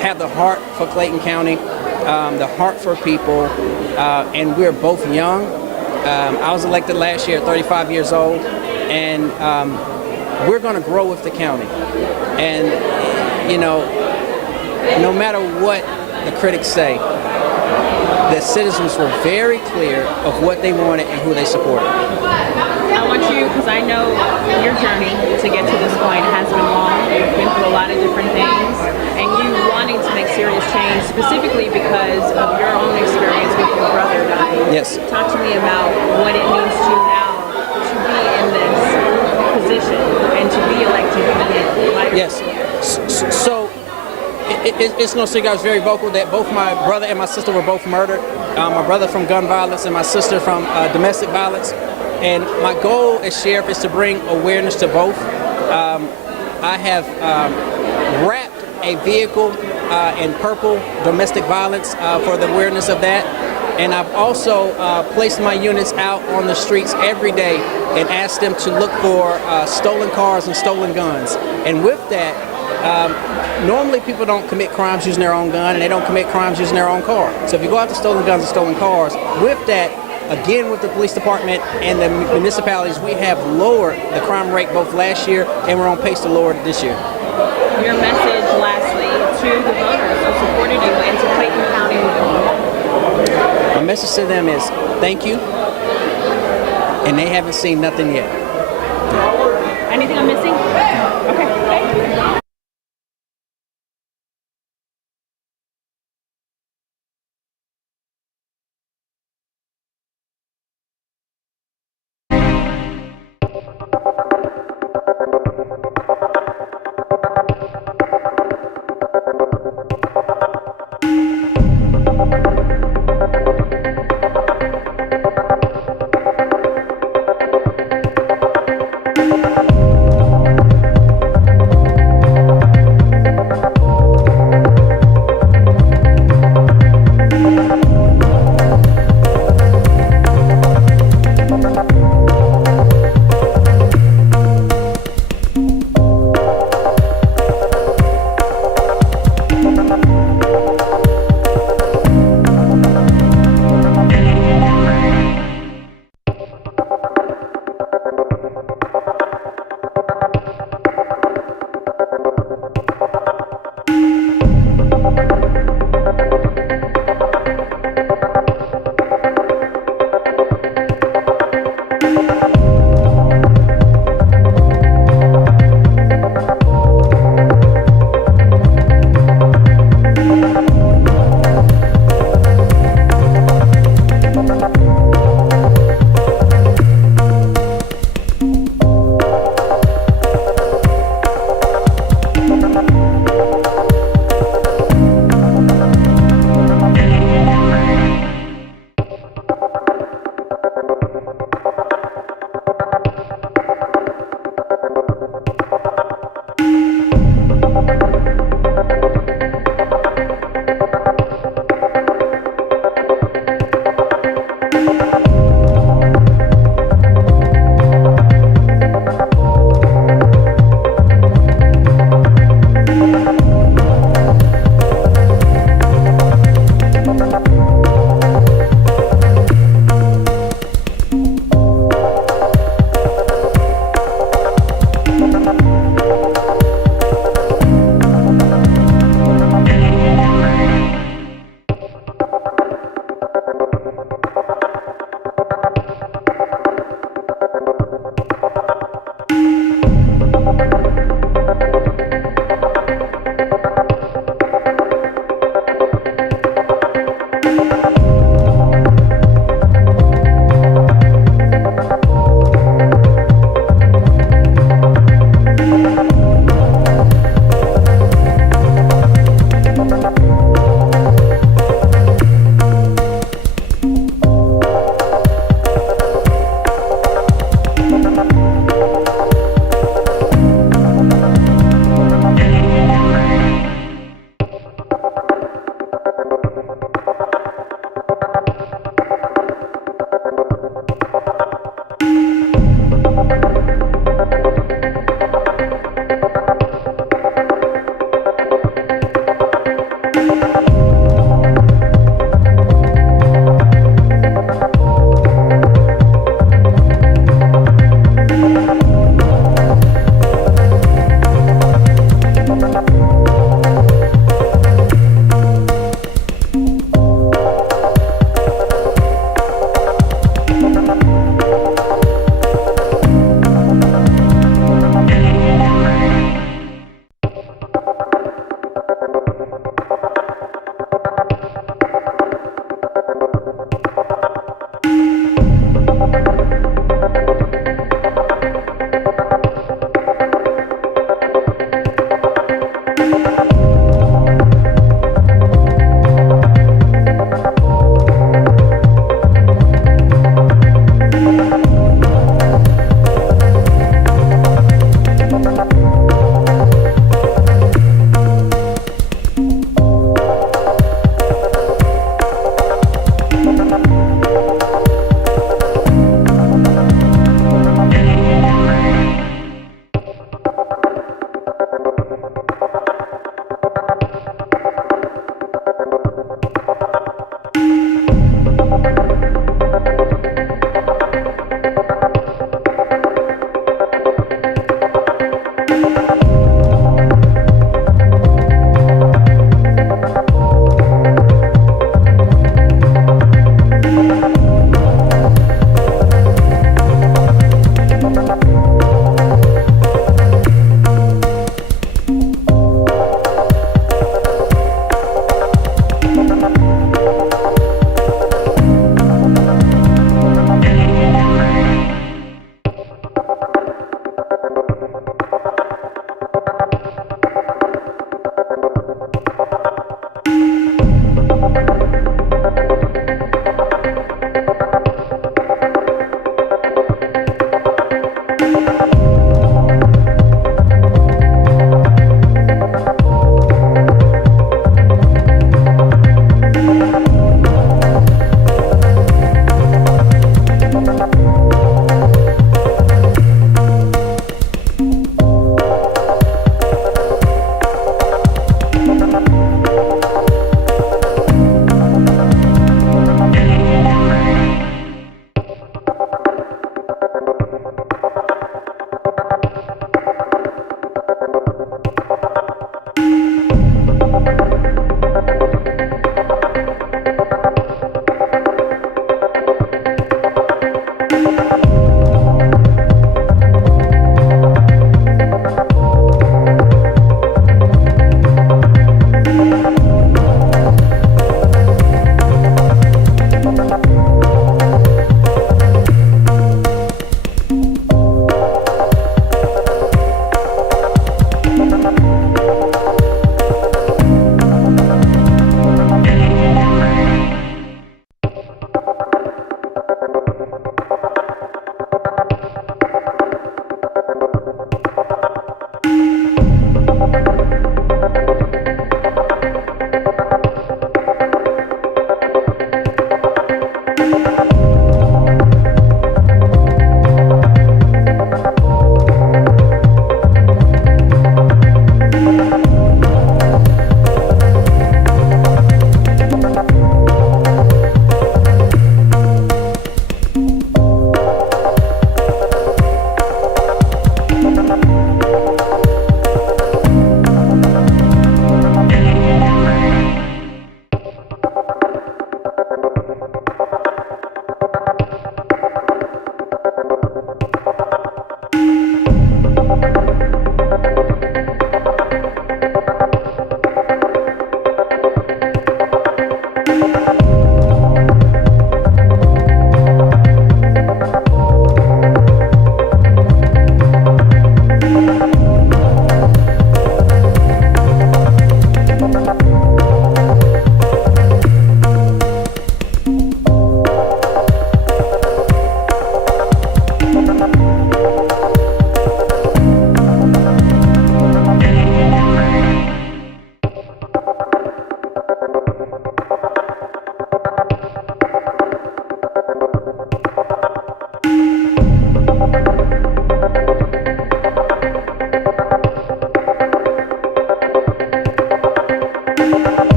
have the heart for Clayton County, the heart for people, and we're both young. I was elected last year at 35 years old, and we're going to grow with the county. And, you know, no matter what the critics say, the citizens were very clear of what they wanted and who they supported. I want you, because I know your journey to get to this point has been long. You've been through a lot of different things, and you wanting to make serious change, specifically because of your own experience with your brother dying. Yes. Talk to me about what it means to you now to be in this position and to be elected again. Like, yes. So it's no secret I was very vocal that both my brother and my sister were both murdered. My brother from gun violence and my sister from domestic violence. And my goal as sheriff is to bring awareness to both. I have wrapped a vehicle in purple domestic violence for the awareness of that. And I've also placed my units out on the streets every day and asked them to look for stolen cars and stolen guns. And with that, normally people don't commit crimes using their own gun, and they don't commit crimes using their own car. So if you go after stolen guns and stolen cars, with that, again with the police department and the municipalities, we have lowered the crime rate both last year, and we're on pace to lower it this year. Your message, lastly, to the voters who supported you and to Clayton County moving forward. My message to them is thank you, and they haven't seen nothing yet. Anything I'm missing? Okay, thank you.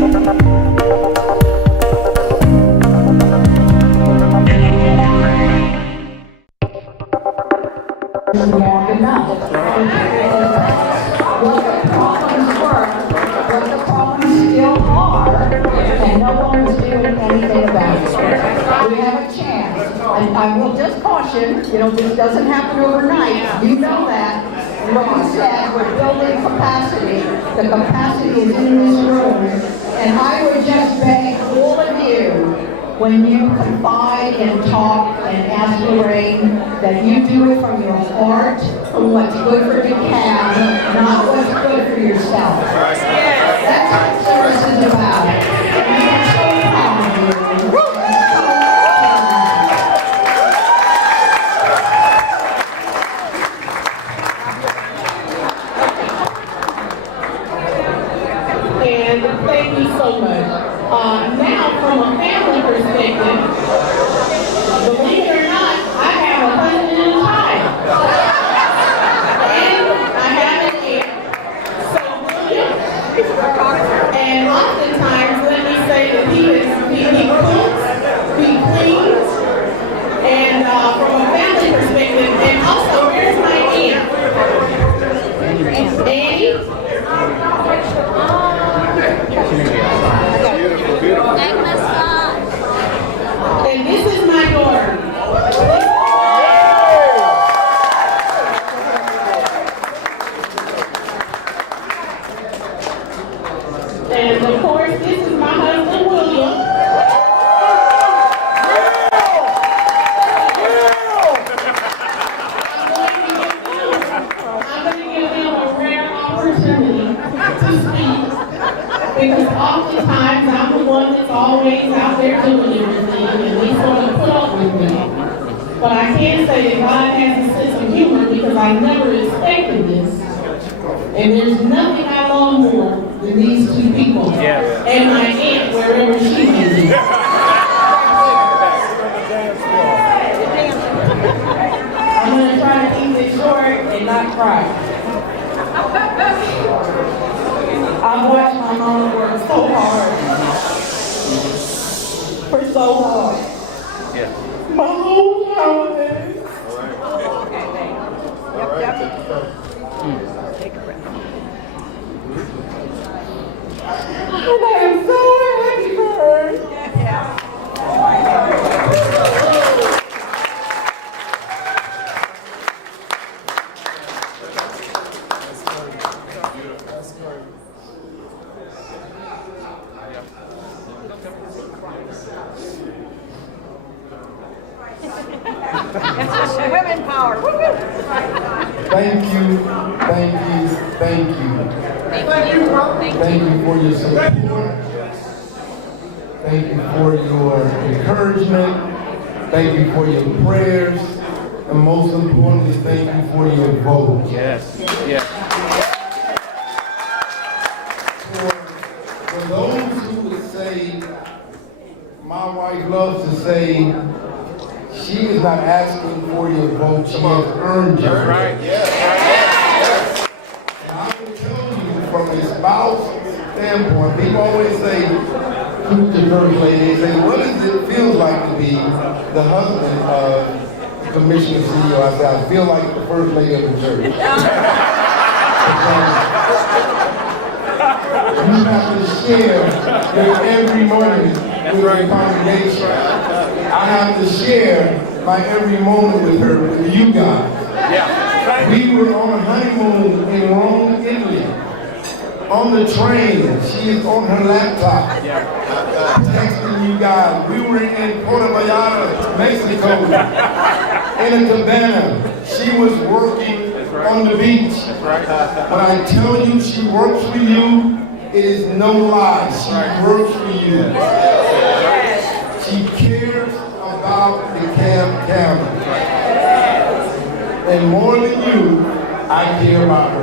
What the problems were, what the problems still are, and no one was doing anything about it. We have a chance. And I will just caution, this doesn't happen overnight. You know that. And what you said, we're building capacity. The capacity is in this room. And I would just beg all of you, when you confide and talk and ask Lorraine, that you do it from your heart, from what's good for DeKalb, not what's good for yourself. That's what service is about. And I'm so proud of you. And thank you so much. Now, from a family perspective, believe it or not, I have a husband and a child. And I have an aunt, so William. And oftentimes, let me say that he cooks, he cleans, and from a family perspective, and also, where's my aunt? Annie? And this is my daughter. And of course, this is my husband, William. I'm going to give them a rare opportunity to speak. Because oftentimes I'm the one that's always out there doing everything, and they sort of put up with me. But I can say that God has a sense of humor because I never expected this. And there's nothing I love more than these two people. And my aunt, wherever she may be. I'm going to try to keep it short and not cry. I've watched my mom work so hard, for so long. My whole childhood. And I am so happy for her. Women power. Thank you, thank you, thank you. Thank you for your support. Thank you for your encouragement. Thank you for your prayers. And most importantly, thank you for your vote. Yes, yes. For those who would say, my wife loves to say, she is not asking for your vote, she has earned your vote. Right, yes. And I will tell you from a spouse standpoint, people always say, who's the first lady? They say, what does it feel like to be the husband of Commissioner CEO? I said, I feel like the first lady of the church. You have to share your every moment with your congregation. I have to share my every moment with her, with you guys. We were on a honeymoon in Rome, Italy. On the train, she is on her laptop, texting you guys. We were in Puerto Vallarta, Mexico, in a cabana. She was working on the beach. When I tell you she works for you, it is no lie. She works for you. She cares about DeKalb County. And more than you, I care about her.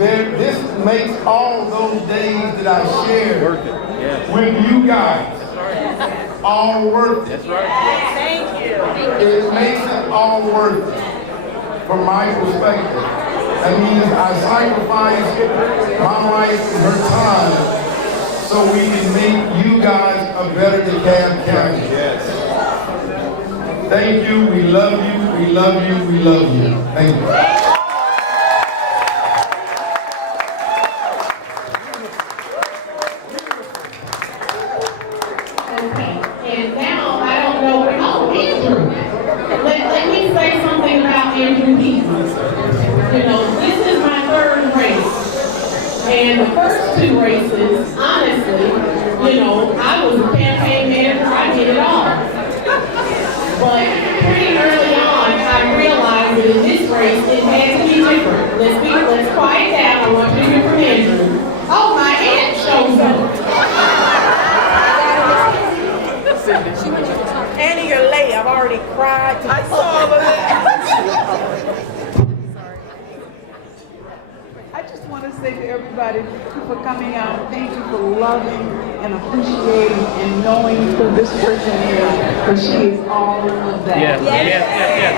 This makes all those days that I shared with you guys all worth it. That's right. Thank you. It makes it all worth it. from my perspective. That means I sacrificed my life and her time so we can make you guys a better DeKalb County. Yes. Thank you, we love you, we love you, we love you. Thank you. And now I don't know where, oh, Andrew. Let me say something about Andrew Peasley. You know, this is my third race. And the first two races, honestly, you know, I was a campaign manager, I did it all. But pretty early on, I realized that in this race, it had to be different. Let's quiet down, I want you to hear from Andrew. Oh, my aunt shows up. Annie, you're late. I've already cried. I saw all of that. I just want to say to everybody, thank you for coming out. Thank you for loving and appreciating and knowing who this person is, because she is all of that. Yes, yes, yes, yes.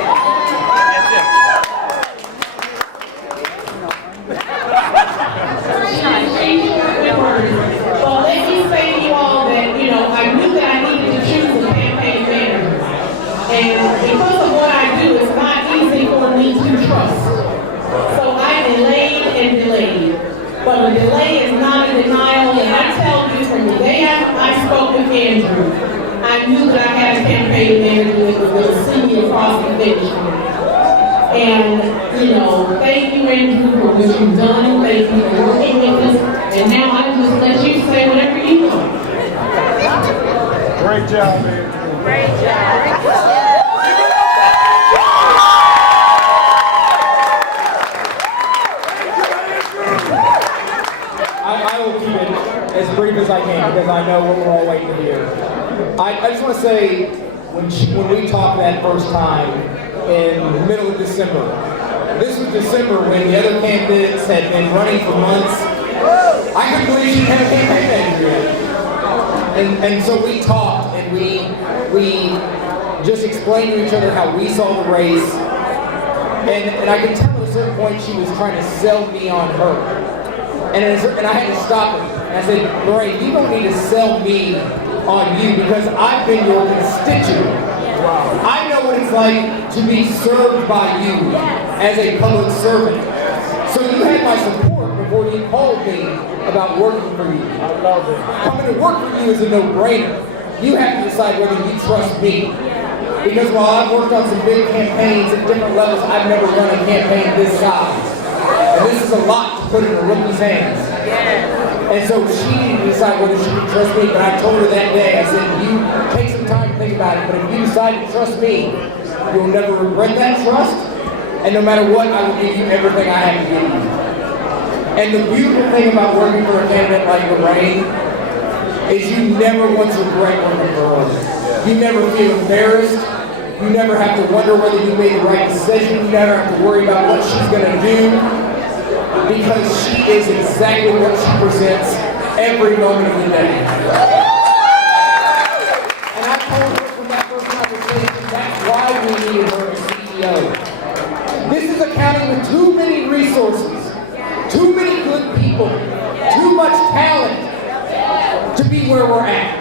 Well, let me say to you all that, you know, I knew that I needed to choose a campaign manager. And because of what I do, it's not easy for me to trust. So I delayed and delayed. But a delay is not a denial, and I tell you from the day I spoke with Andrew, I knew that I had a campaign manager that was going to see me across the finish line. And, you know, thank you, Andrew, for what you've done. Thank you for working with us. And now I just let you say whatever you want. Great job, man. Great job. I will keep it as brief as I can because I know what we're all waiting to hear. I just want to say, when we talked that first time in the middle of December, this was December when the other candidates had been running for months. I couldn't believe she had a campaign manager yet. And so we talked and we just explained to each other how we saw the race. And I could tell at a certain point she was trying to sell me on her. And I had to stop her. And I said, Lorraine, you don't need to sell me on you because I've been your constituent. Wow. I know what it's like to be served by you as a public servant. So you had my support before you called me about working for you. I love it. Coming to work for you is a no-brainer. You have to decide whether you trust me. Because while I've worked on some big campaigns at different levels, I've never run a campaign this size. And this is a lot to put in a rookie's hands. And so she needed to decide whether she could trust me, but I told her that day, I said, you take some time to think about it, but if you decide to trust me, you'll never regret that trust, and no matter what, I will give you everything I have to give you. And the beautiful thing about working for a candidate like Lorraine is you never want to regret working for her. You never feel embarrassed. You never have to wonder whether you made the right decision. You never have to worry about what she's going to do. Because she is exactly what she presents every moment of the day. And I told her from that first conversation, that's why we needed her as CEO. This is a county with too many resources, too many good people, too much talent to be where we're at.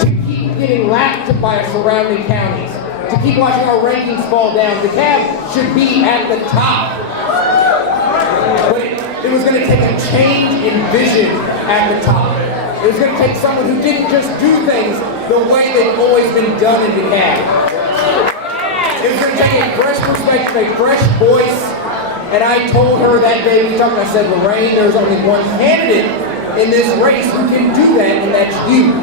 To keep getting lapped by our surrounding counties, to keep watching our rankings fall down. DeKalb should be at the top. But it was going to take a change in vision at the top. It was going to take someone who didn't just do things the way they've always been done in DeKalb. It was going to take a fresh perspective, a fresh voice. And I told her that day we talked, I said, Lorraine, there's only one candidate in this race who can do that, and that's you.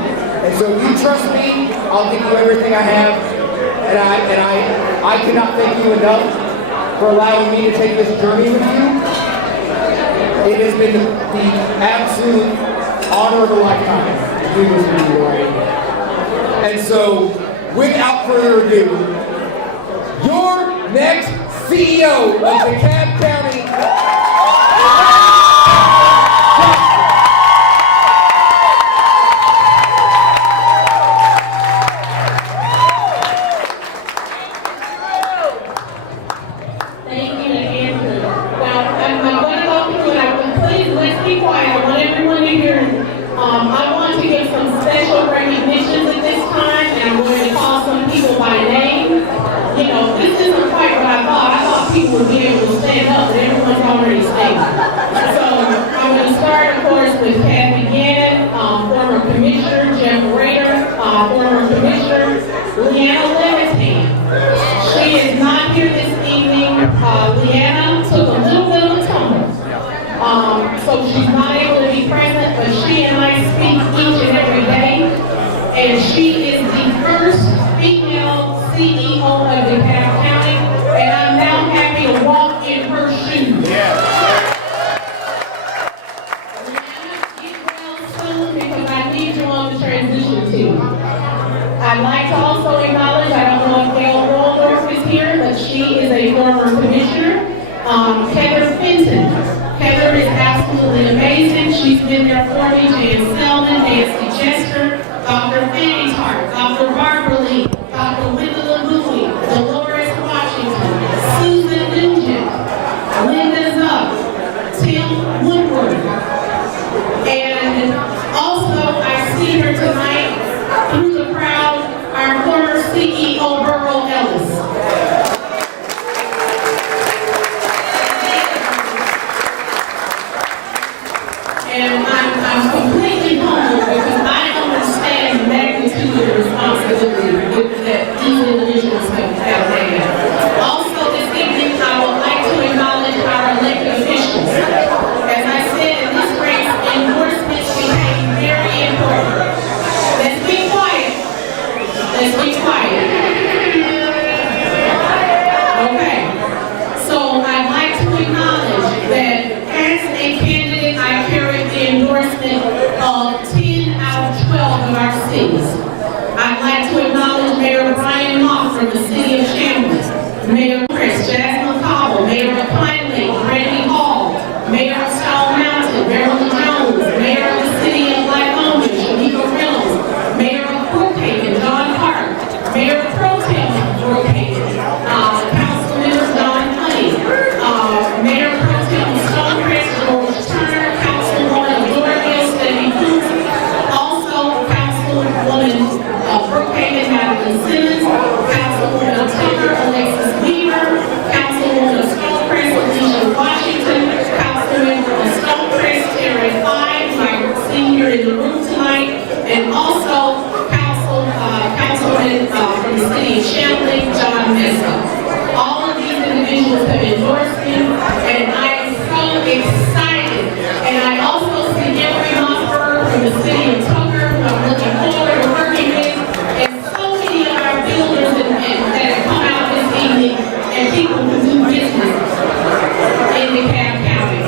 And so if you trust me, I'll give you everything I have. And I cannot thank you enough for allowing me to take this journey with you. It has been the absolute honor of a lifetime to do this with you, Lorraine. And so, without further ado, your next CEO of DeKalb County. people will be able to stand up, but everyone's already standing. So I'm going to start, of course, with Kathy Gannon, former Commissioner, Jeff Rader, former Commissioner, Leanna Levitan. She is not here this evening. Leanna took a little bit of a tumble. So she's not able to be present, but she and I speak each and every day. And she is the first female CEO of DeKalb County, and I'm now happy to walk in her shoes. Get well soon because I need you on the transition team. I'd like to also acknowledge, I don't know if Gail Waldorf is here, but she is a former commissioner, Heather Fenton. Heather is absolutely amazing. She's been there for me. Jan Selman, Nancy Chester, Dr. Fanny Hart, Dr. Barbara Lee, Dr. Wendell Louie, Dolores Washington, Susan Nugent, Linda Zuck, Tim Woodward. And also, I see her tonight through the crowd, our former CEO, Burl Ellis. And I'm completely humbled because I understand the magnitude of the responsibility that these individuals have had. Also this evening, I would like to acknowledge our elected officials. As I said, in this race, endorsements became very important. Let's be quiet. Let's be quiet. Okay. So I'd like to acknowledge that as a candidate, I carry the endorsement of 10 out of 12 of our cities. I'd like to acknowledge Mayor Brian Mock from the city of Chambliss, Mayor Chris, Jasmine Cobble, Mayor of Pine Lake, Randy Hall, Mayor of Stone Mountain, Marilyn Jones, Mayor of the city of Lycoming, Shanika Reynolds, Mayor of Brookhaven, John Hart, Mayor Pro Tem of Brookhaven, Councilmember Don Honey, Mayor Pro Tem of Stonecrest, George Turner, Councilwoman of Doraville, Stephanie Coops, also Councilwoman of Brookhaven, Madeline Simmons, Councilwoman of Tucker, Alexis Weaver, Councilwoman of Stonecrest, Alicia Washington, Councilmember of Stonecrest, Terry Fine, my senior in the room tonight, and also Councilman from the city of Chamblee, John Mesa. All of these individuals have endorsed me, and I am so excited. And I also see Henry Mossberg from the city of Tucker, who I'm looking forward to working with, and so many of our builders that have come out this evening, and people who do business in DeKalb County.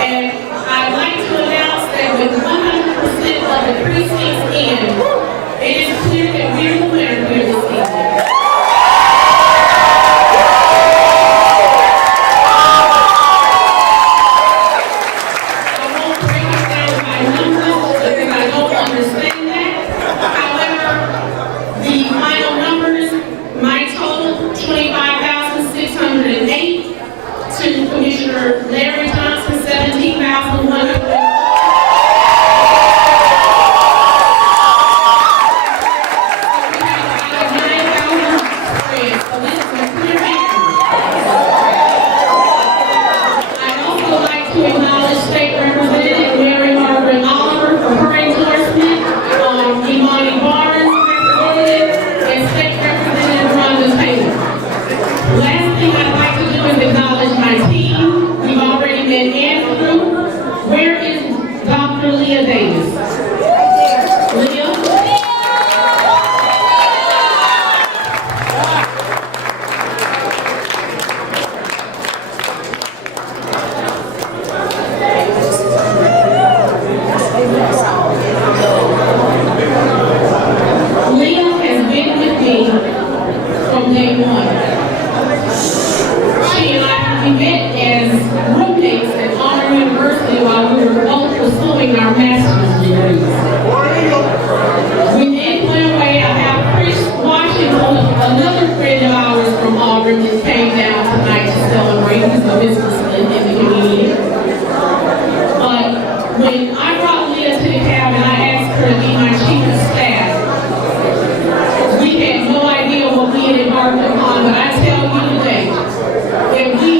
And I'd like to announce that with 100% of the precincts in, it is clear that we're the winner here this evening. I won't break it down by numbers because I don't understand that. However, the final numbers, my total, 25,608. To Commissioner Larry Johnson, 17,100. To acknowledge State Representative Mary Margaret Oliver for her endorsement, Imani Barnes, representative, and State Representative Rhonda Taylor. Last thing I'd like to do is acknowledge my team. We've already met Andrew. Where is Dr. Leah Davis? Leah? Leah has been with me from day one. She and I, we met as roommates at Honor University while we were both pursuing our master's degrees. We then went away. I have Chris Washington, another friend of ours from Auburn, that came down tonight to celebrate. He's a businessman in the community. But when I brought Leah to the cabin, I asked her to be my chief of staff. We had no idea what we had embarked upon, but I tell you today, that we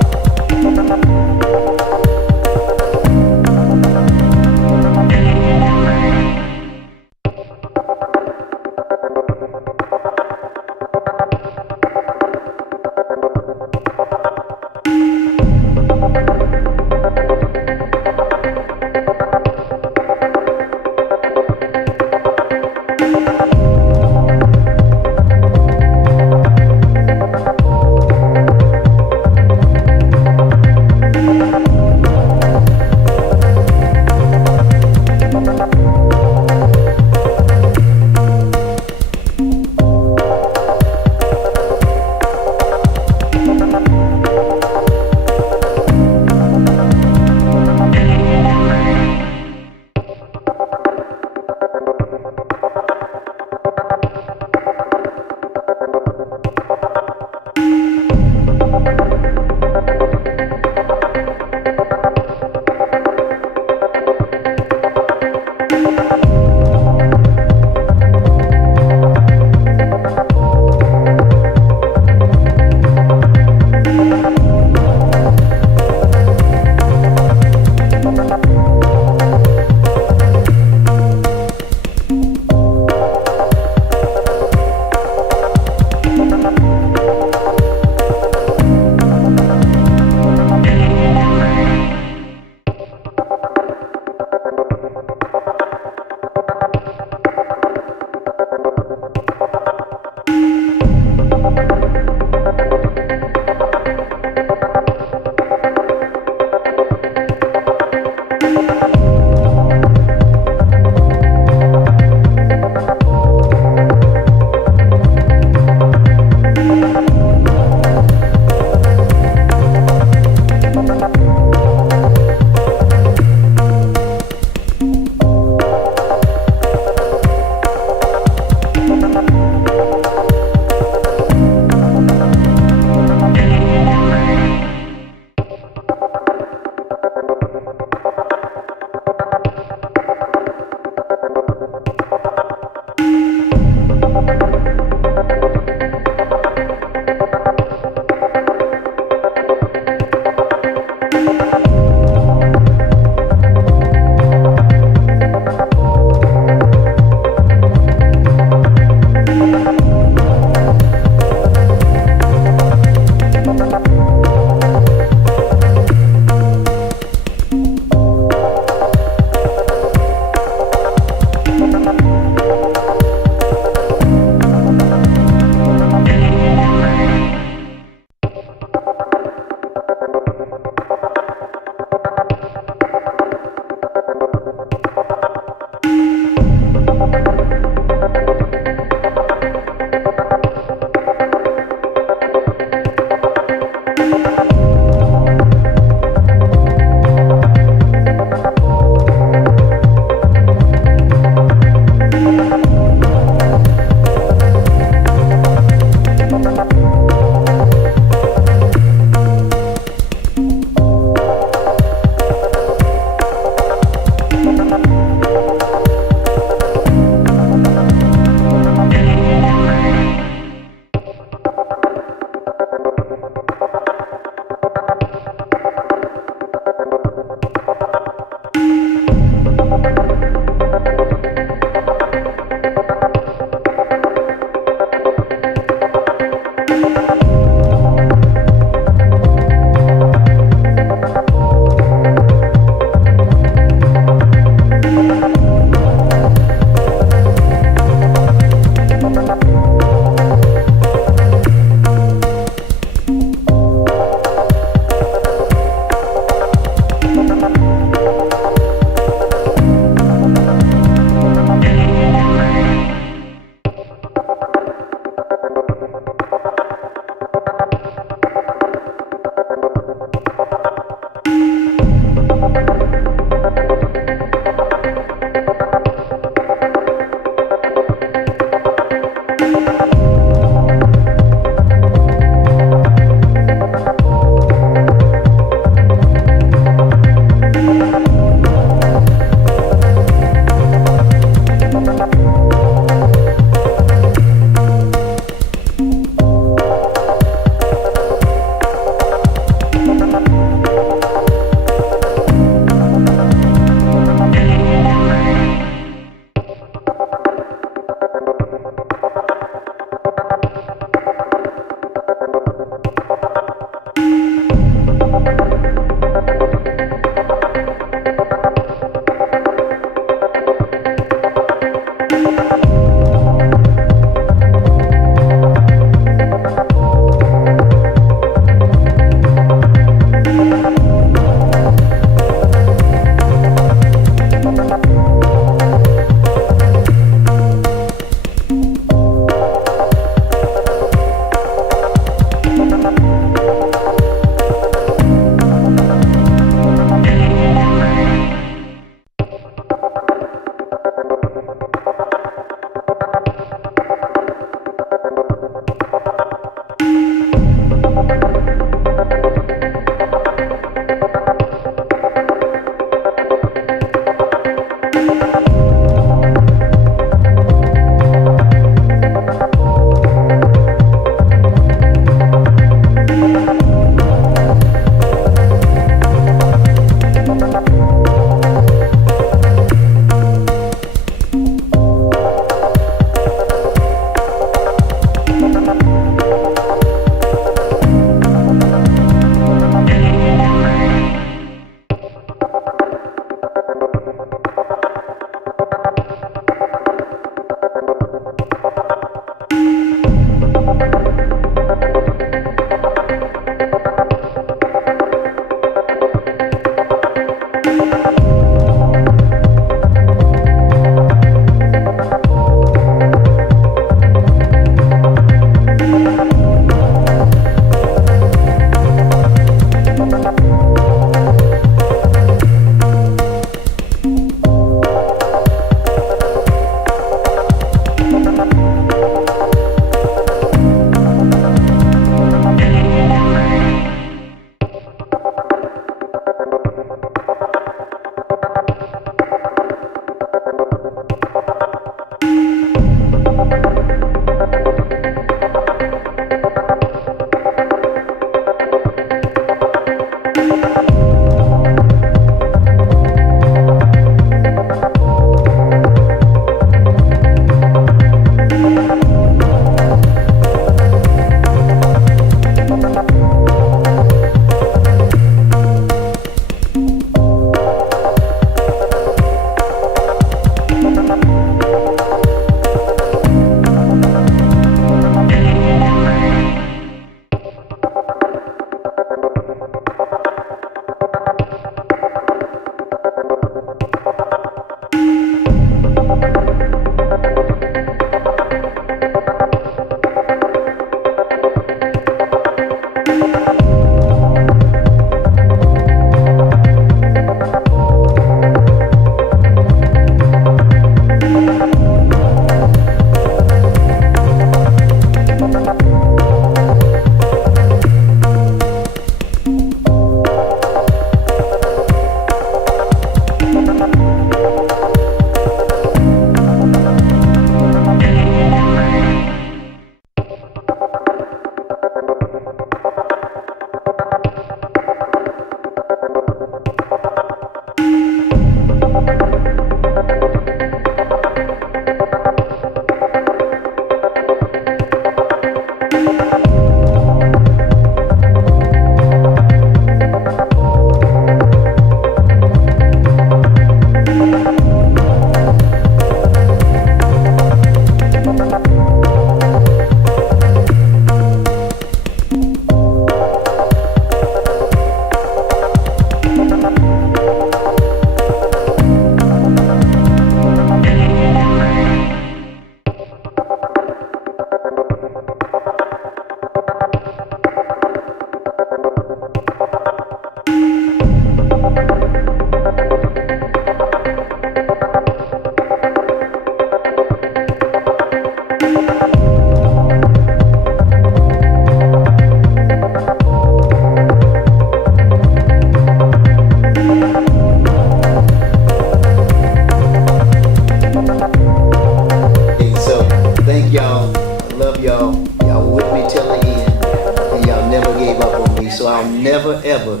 never ever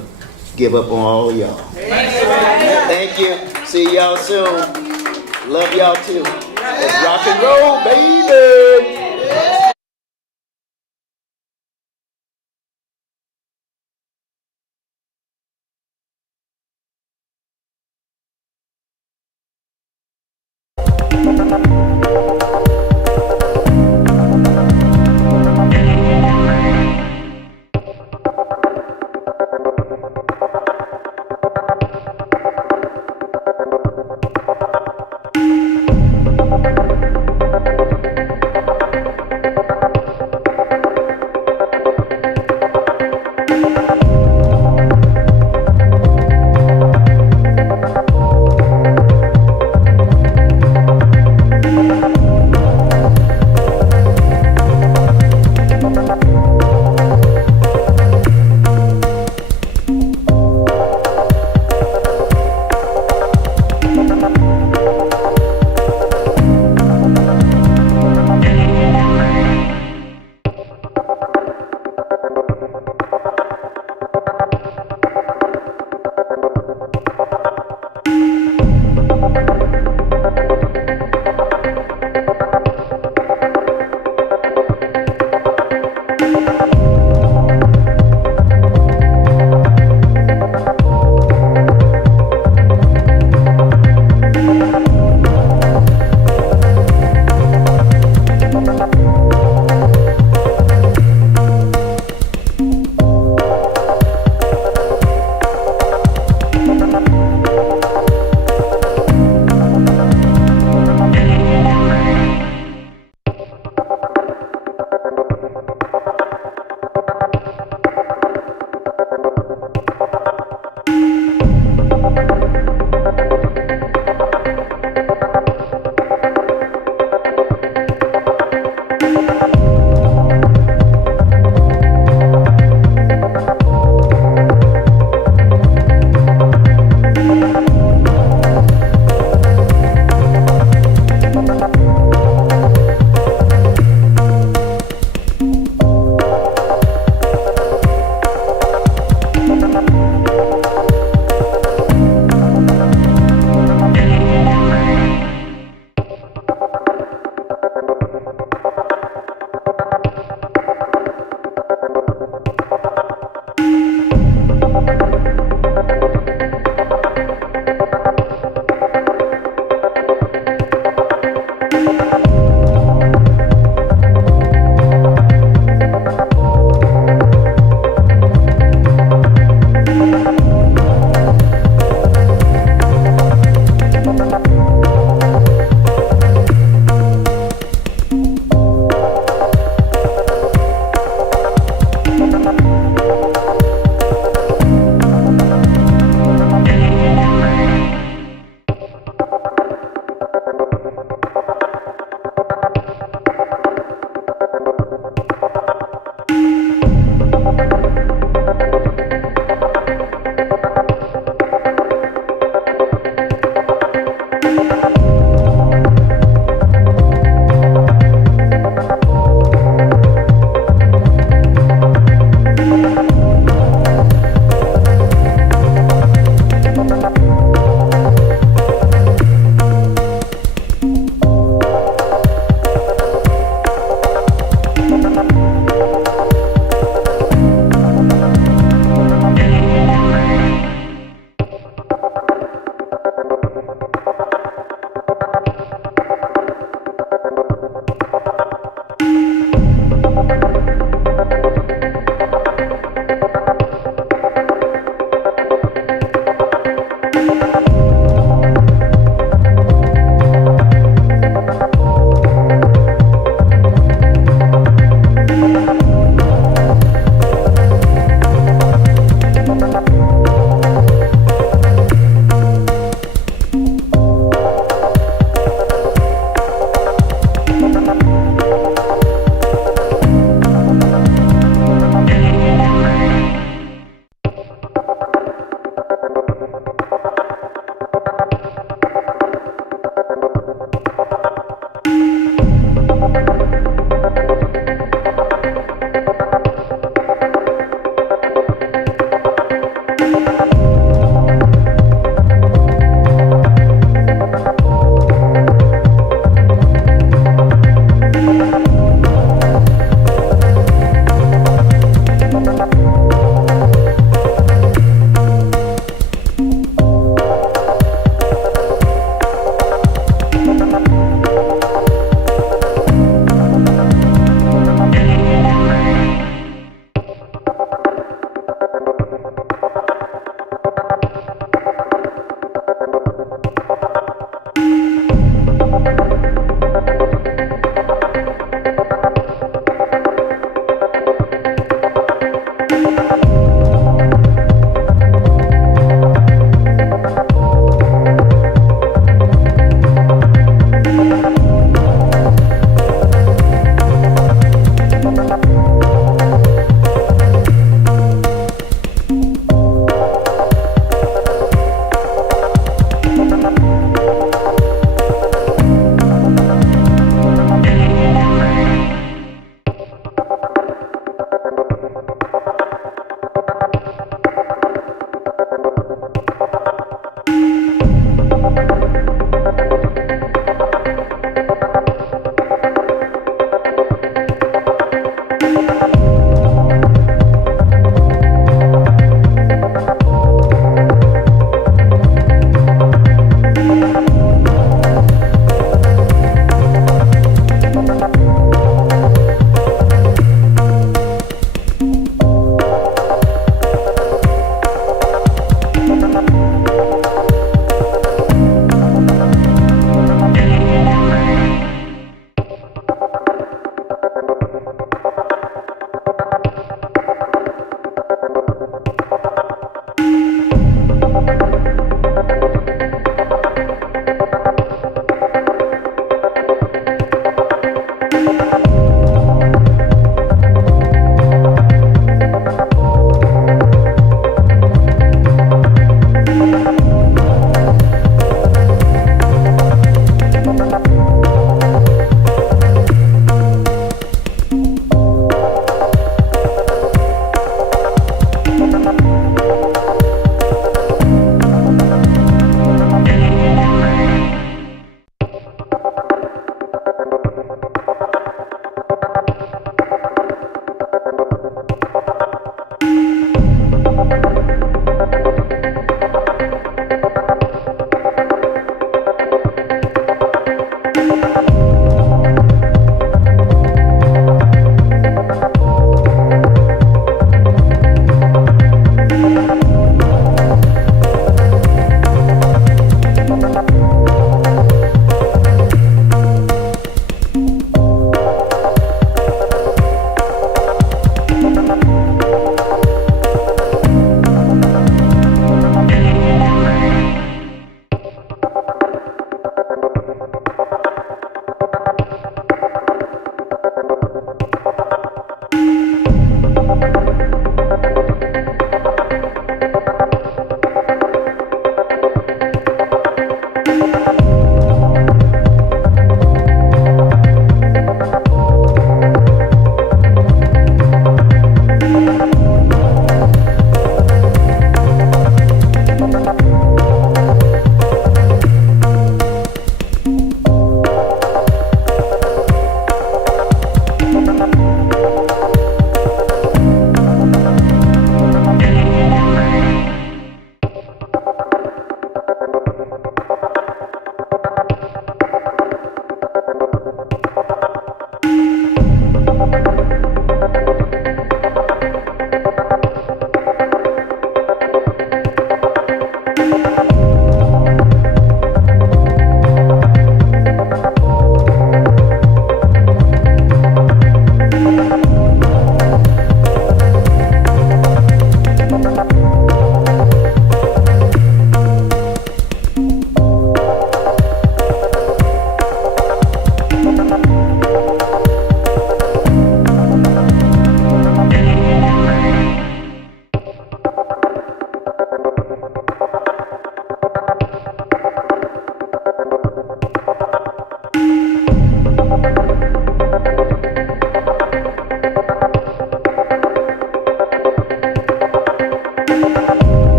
give up on all of y'all. Thank you. See y'all soon. Love y'all too. Let's rock and roll, baby.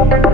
Thank you.